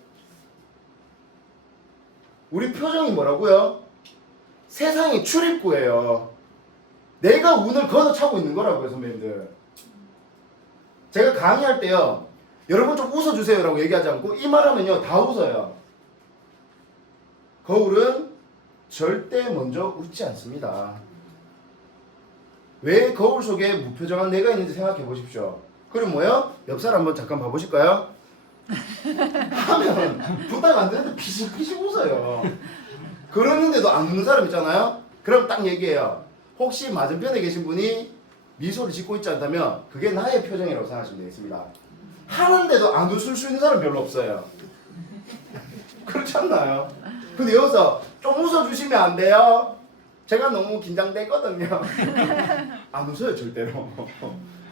우리 표정이 뭐라고요? 세상의 출입구예요. 내가 운을 걷어차고 있는 거라고요, 선배님들. 제가 강의할 때요, 여러분 좀 웃어주세요 라고 얘기하지 않고 이 말하면요 다 웃어요. 거울은 절대 먼저 웃지 않습니다. 왜 거울 속에 무표정한 내가 있는지 생각해 보십시오. 그럼 뭐요? 옆 사람 한번 잠깐 봐보실까요? 하면 부탁 안 되는데 피식피식 웃어요. 그러는데도 안 웃는 사람 있잖아요? 그럼 딱 얘기해요. 혹시 맞은편에 계신 분이 미소를 짓고 있지 않다면 그게 나의 표정이라고 생각하시면 되겠습니다. 하는데도 안 웃을 수 있는 사람 별로 없어요. 그렇지 않나요? 근데 여기서 좀 웃어주시면 안 돼요? 제가 너무 긴장됐거든요. 안 웃어요 절대로.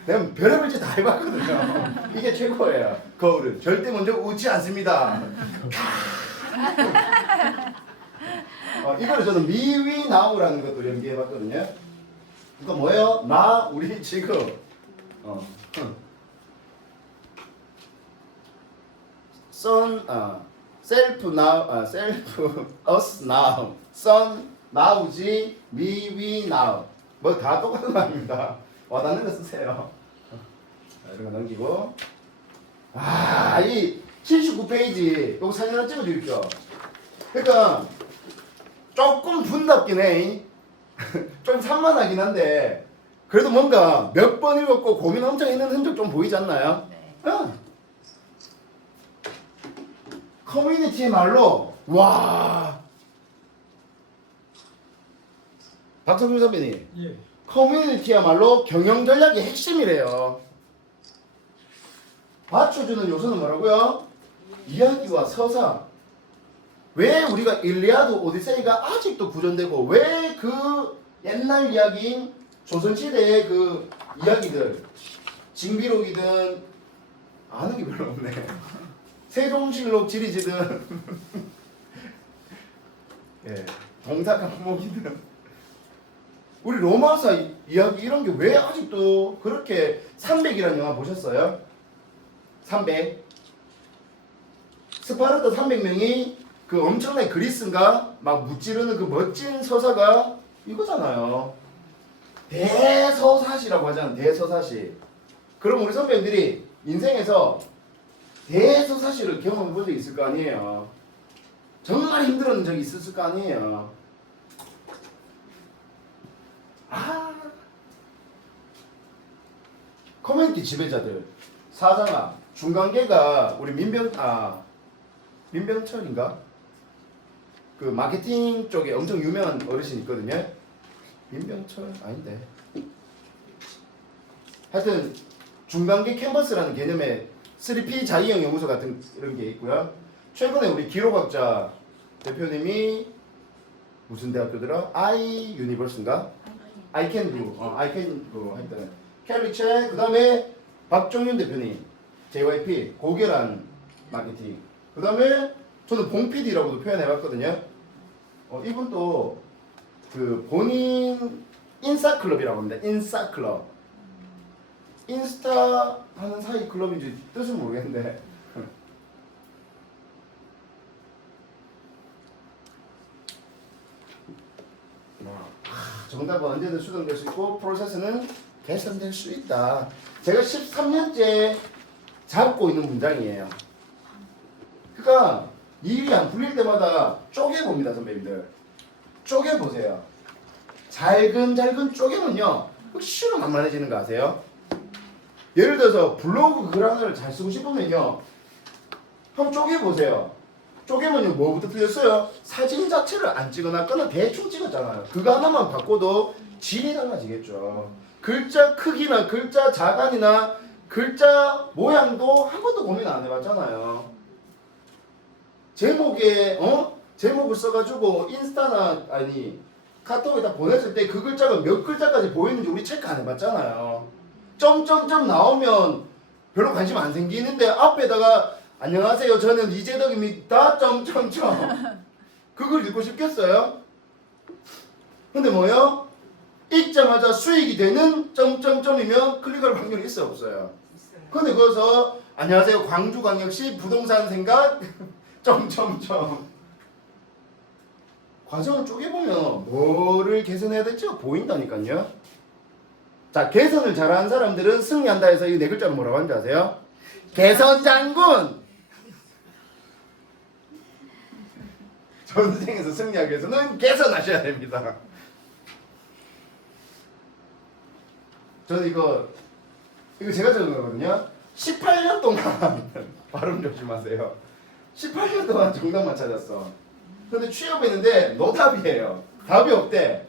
내가 별의별 짓 다 해봤거든요. 이게 최고예요. 거울은 절대 먼저 웃지 않습니다. 이거를 저는 미위 나우라는 것도 연기해봤거든요. 그러니까 뭐예요? 나 우리 지금 son self now self us now son now지 me we now 뭐 다 똑같은 말입니다. 와닿는 거 쓰세요. 자, 이런 거 넘기고 이 79페이지 요거 사진 하나 찍어 드릴게요. 그러니까 조금 분답긴 해. 좀 산만하긴 한데 그래도 뭔가 몇 번 읽었고 고민 엄청 했는 흔적 좀 보이지 않나요? 네. 커뮤니티의 말로 와 박성준 선배님 예. 커뮤니티야말로 경영 전략의 핵심이래요. 받쳐주는 요소는 뭐라고요? 이야기와 서사. 왜 우리가 일리아드 오디세이가 아직도 구전되고 왜 그 옛날 이야기인 조선시대의 그 이야기들 징비록이든 아는 게 별로 없네. 세종실록 지리지든 예, 동사강목이든 우리 로마사 이야기 이런 게 왜 아직도 그렇게 300이라는 영화 보셨어요? 300 스파르타 300명이 그 엄청난 그리스인가 막 무찌르는 그 멋진 서사가 이거잖아요. 대서사시라고 하잖아요. 대서사시. 그럼 우리 선배님들이 인생에서 대서사시를 경험해 본 적이 있을 거 아니에요. 정말 힘들었는 적이 있었을 거 아니에요. 커뮤니티 지배자들 사장아 중간계가 우리 민병철인가? 그 마케팅 쪽에 엄청 유명한 어르신 있거든요. 민병철 아닌데. 하여튼 중간계 캔버스라는 개념의 3P 자이형 연구소 같은 이런 게 있고요. 최근에 우리 기록학자 대표님이 무슨 대학교더라? I 유니버스인가? I can do. 하여튼 캘리체 그다음에 박종윤 대표님 JYP 고결한 마케팅. 그다음에 저는 봉 PD라고도 표현해봤거든요. 이분도 그 본인 인싸클럽이라고 합니다. 인싸클럽. 인스타 하는 사이 클럽인지 뜻은 모르겠는데. 정답은 언제든 수정될 수 있고 프로세스는 개선될 수 있다. 제가 13년째 잡고 있는 문장이에요. 그러니까 일이 안 풀릴 때마다 쪼개봅니다, 선배님들. 쪼개보세요. 잘근잘근 쪼개면요 확실히 만만해지는 거 아세요? 예를 들어서 블로그 글 하나를 잘 쓰고 싶으면요 한번 쪼개보세요. 쪼개면요 뭐부터 틀렸어요? 사진 자체를 안 찍어놨거나 대충 찍었잖아요. 그거 하나만 바꿔도 질이 달라지겠죠. 글자 크기나 글자 자간이나 글자 모양도 한 번도 고민 안 해봤잖아요. 제목을 써가지고 인스타나 아니 카톡에다 보냈을 때 그 글자가 몇 글자까지 보이는지 우리 체크 안 해봤잖아요. 점점점 나오면 별로 관심 안 생기는데 앞에다가 안녕하세요 저는 이재덕입니다 점점점 그걸 읽고 싶겠어요? 근데 뭐요? 읽자마자 수익이 되는 점점점이면 클릭할 확률이 있어요 없어요? 근데 거기서 안녕하세요 광주광역시 부동산 생각 점점점 과정을 쪼개보면 뭐를 개선해야 될지 보인다니까요. 자 개선을 잘하는 사람들은 승리한다 해서 이 네 글자는 뭐라고 하는지 아세요? 개선장군. 전생에서 승리하기 위해서는 개선하셔야 됩니다. 저는 이거 제가 적은 거거든요. 18년 동안 발음 조심하세요. 18년 동안 정답만 찾았어. 근데 취업했는데 노답이에요. 답이 없대.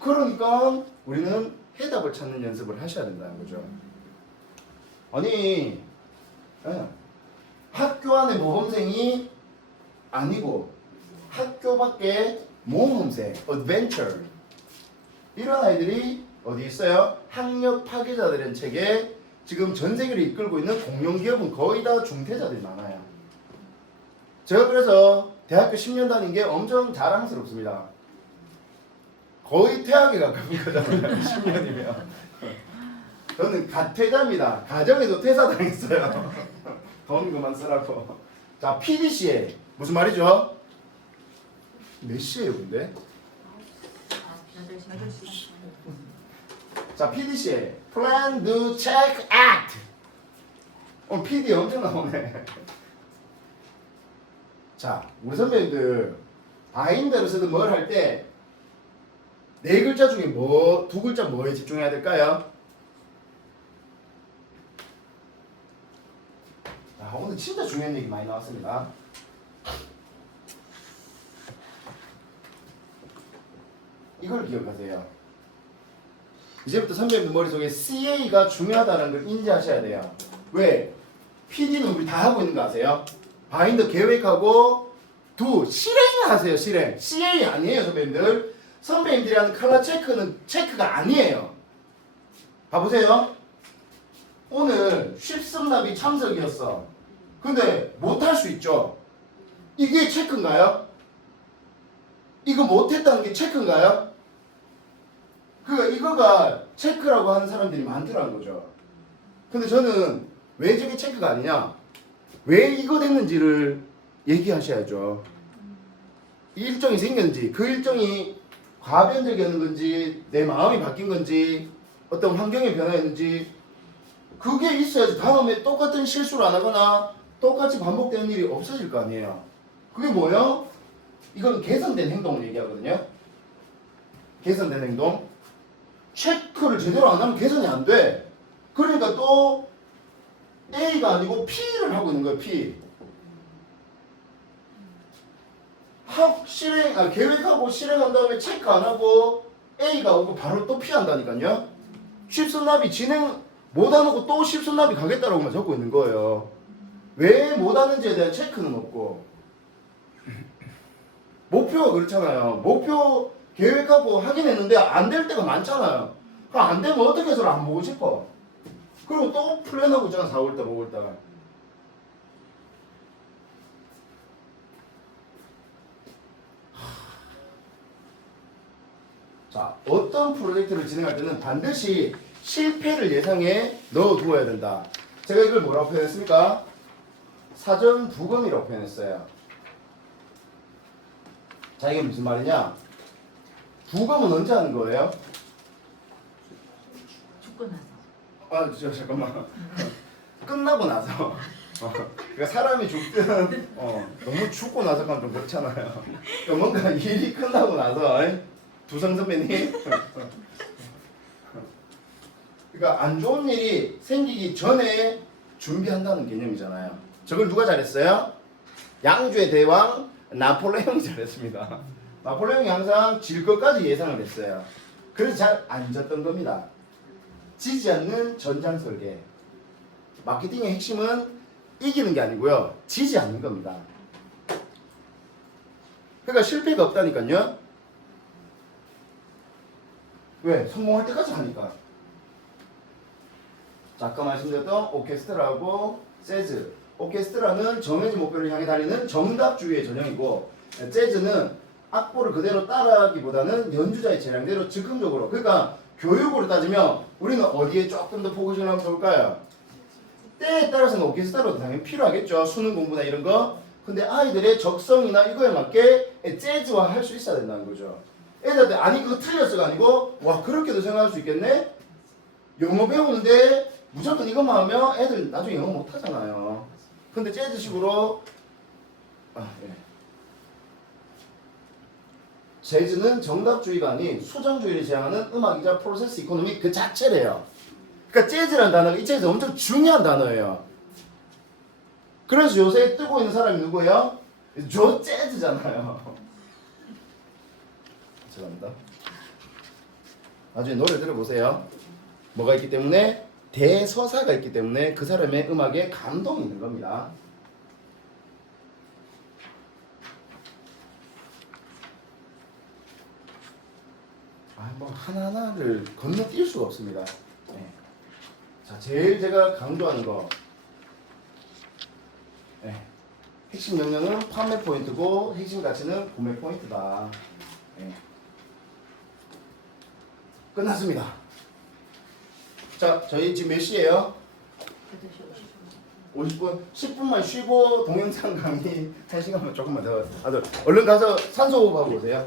그러니까 우리는 해답을 찾는 연습을 하셔야 된다는 거죠. 아니 학교 안에 모범생이 아니고 학교 밖에 모험생, adventure 이런 아이들이 어디 있어요? 학력 파괴자들이라는 책에 지금 전 세계를 이끌고 있는 공룡 기업은 거의 다 중퇴자들이 많아요. 제가 그래서 대학교 10년 다닌 게 엄청 자랑스럽습니다. 거의 퇴학에 가까운 거잖아요. 10년이면. 저는 가퇴자입니다. 가정에서 퇴사당했어요. 돈 그만 쓰라고. 자, PDCA 무슨 말이죠? 몇 시에요, 근데? 8시. 자, PDCA Plan, Do, Check, Act. PD 엄청 나오네. 자, 우리 선배님들 바인더를 쓰든 뭘 할 때 네 글자 중에 두 글자 뭐에 집중해야 될까요? 자, 오늘 진짜 중요한 얘기 많이 나왔습니다. 이걸 기억하세요. 이제부터 선배님 머릿속에 CA가 중요하다는 걸 인지하셔야 돼요. 왜? PD는 우리 다 하고 있는 거 아세요? 바인더 계획하고 실행하세요. 실행. CA 아니에요, 선배님들. 선배님들이 하는 칼라 체크는 체크가 아니에요. 봐보세요. 오늘 쉽습납이 참석이었어. 근데 못할 수 있죠. 이게 체크인가요? 이거 못했다는 게 체크인가요? 그러니까 이거가 체크라고 하는 사람들이 많더라는 거죠. 근데 저는 왜 저게 체크가 아니냐? 왜 이거 됐는지를 얘기하셔야죠. 이 일정이 생겼는지, 그 일정이 과변적이었는지, 내 마음이 바뀐 건지, 어떤 환경의 변화였는지, 그게 있어야지 다음에 똑같은 실수를 안 하거나 똑같이 반복되는 일이 없어질 거 아니에요. 그게 뭐예요? 이건 개선된 행동을 얘기하거든요. 개선된 행동. 체크를 제대로 안 하면 개선이 안 돼. 그러니까 또 A가 아니고 P를 하고 있는 거예요. P. 계획하고 실행한 다음에 체크 안 하고 A가 오고 바로 또 P 한다니까요. 쉽순납이 진행 못 하고 또 쉽순납이 가겠다라고만 적고 있는 거예요. 왜 못 하는지에 대한 체크는 없고. 목표가 그렇잖아요. 목표 계획하고 하긴 했는데 안 될 때가 많잖아요. 그럼 안 되면 어떻게 해서 안 보고 싶어. 그리고 또 플랜하고 있잖아. 4월달 5월달. 자, 어떤 프로젝트를 진행할 때는 반드시 실패를 예상해 넣어두어야 된다. 제가 이걸 뭐라고 표현했습니까? 사전 부검이라고 표현했어요. 자, 이게 무슨 말이냐? 부검은 언제 하는 거예요? 죽고 나서. 잠깐만. 끝나고 나서. 그러니까 사람이 죽든 너무 죽고 나서 가면 좀 그렇잖아요. 그러니까 뭔가 일이 끝나고 나서 두성 선배님. 그러니까 안 좋은 일이 생기기 전에 준비한다는 개념이잖아요. 저걸 누가 잘했어요? 양주의 대왕 나폴레옹이 잘했습니다. 나폴레옹이 항상 질 것까지 예상을 했어요. 그래서 잘 안 졌던 겁니다. 지지 않는 전장 설계. 마케팅의 핵심은 이기는 게 아니고요. 지지 않는 겁니다. 그러니까 실패가 없다니까요. 왜? 성공할 때까지 하니까. 자, 아까 말씀드렸던 오케스트라하고 재즈. 오케스트라는 정해진 목표를 향해 달리는 정답주의의 전형이고, 재즈는 악보를 그대로 따라하기보다는 연주자의 재량대로 즉흥적으로. 그러니까 교육으로 따지면 우리는 어디에 조금 더 포커싱을 하면 좋을까요? 때에 따라서는 오케스트라도 당연히 필요하겠죠. 수능 공부나 이런 거. 근데 아이들의 적성이나 이거에 맞게 재즈화 할 수 있어야 된다는 거죠. 애들한테 아니 그거 틀렸어가 아니고 와 그렇게도 생각할 수 있겠네? 영어 배우는데 무조건 이것만 하면 애들 나중에 영어 못하잖아요. 근데 재즈식으로 재즈는 정답주의가 아닌 수정주의를 지향하는 음악이자 프로세스 이코노미 그 자체래요. 그러니까 재즈라는 단어가 이 책에서 엄청 중요한 단어예요. 그래서 요새 뜨고 있는 사람이 누구예요? 조 재즈잖아요. 죄송합니다. 나중에 노래 들어보세요. 뭐가 있기 때문에? 대서사가 있기 때문에 그 사람의 음악에 감동이 있는 겁니다. 뭐 하나하나를 건너뛸 수가 없습니다. 네. 자, 제일 제가 강조하는 거. 네. 핵심 명령은 판매 포인트고 핵심 가치는 구매 포인트다. 네. 끝났습니다. 자, 저희 지금 몇 시예요? 50분? 10분만 쉬고 동영상 강의 1시간만 조금만 더. 얼른 가서 산소 호흡하고 오세요.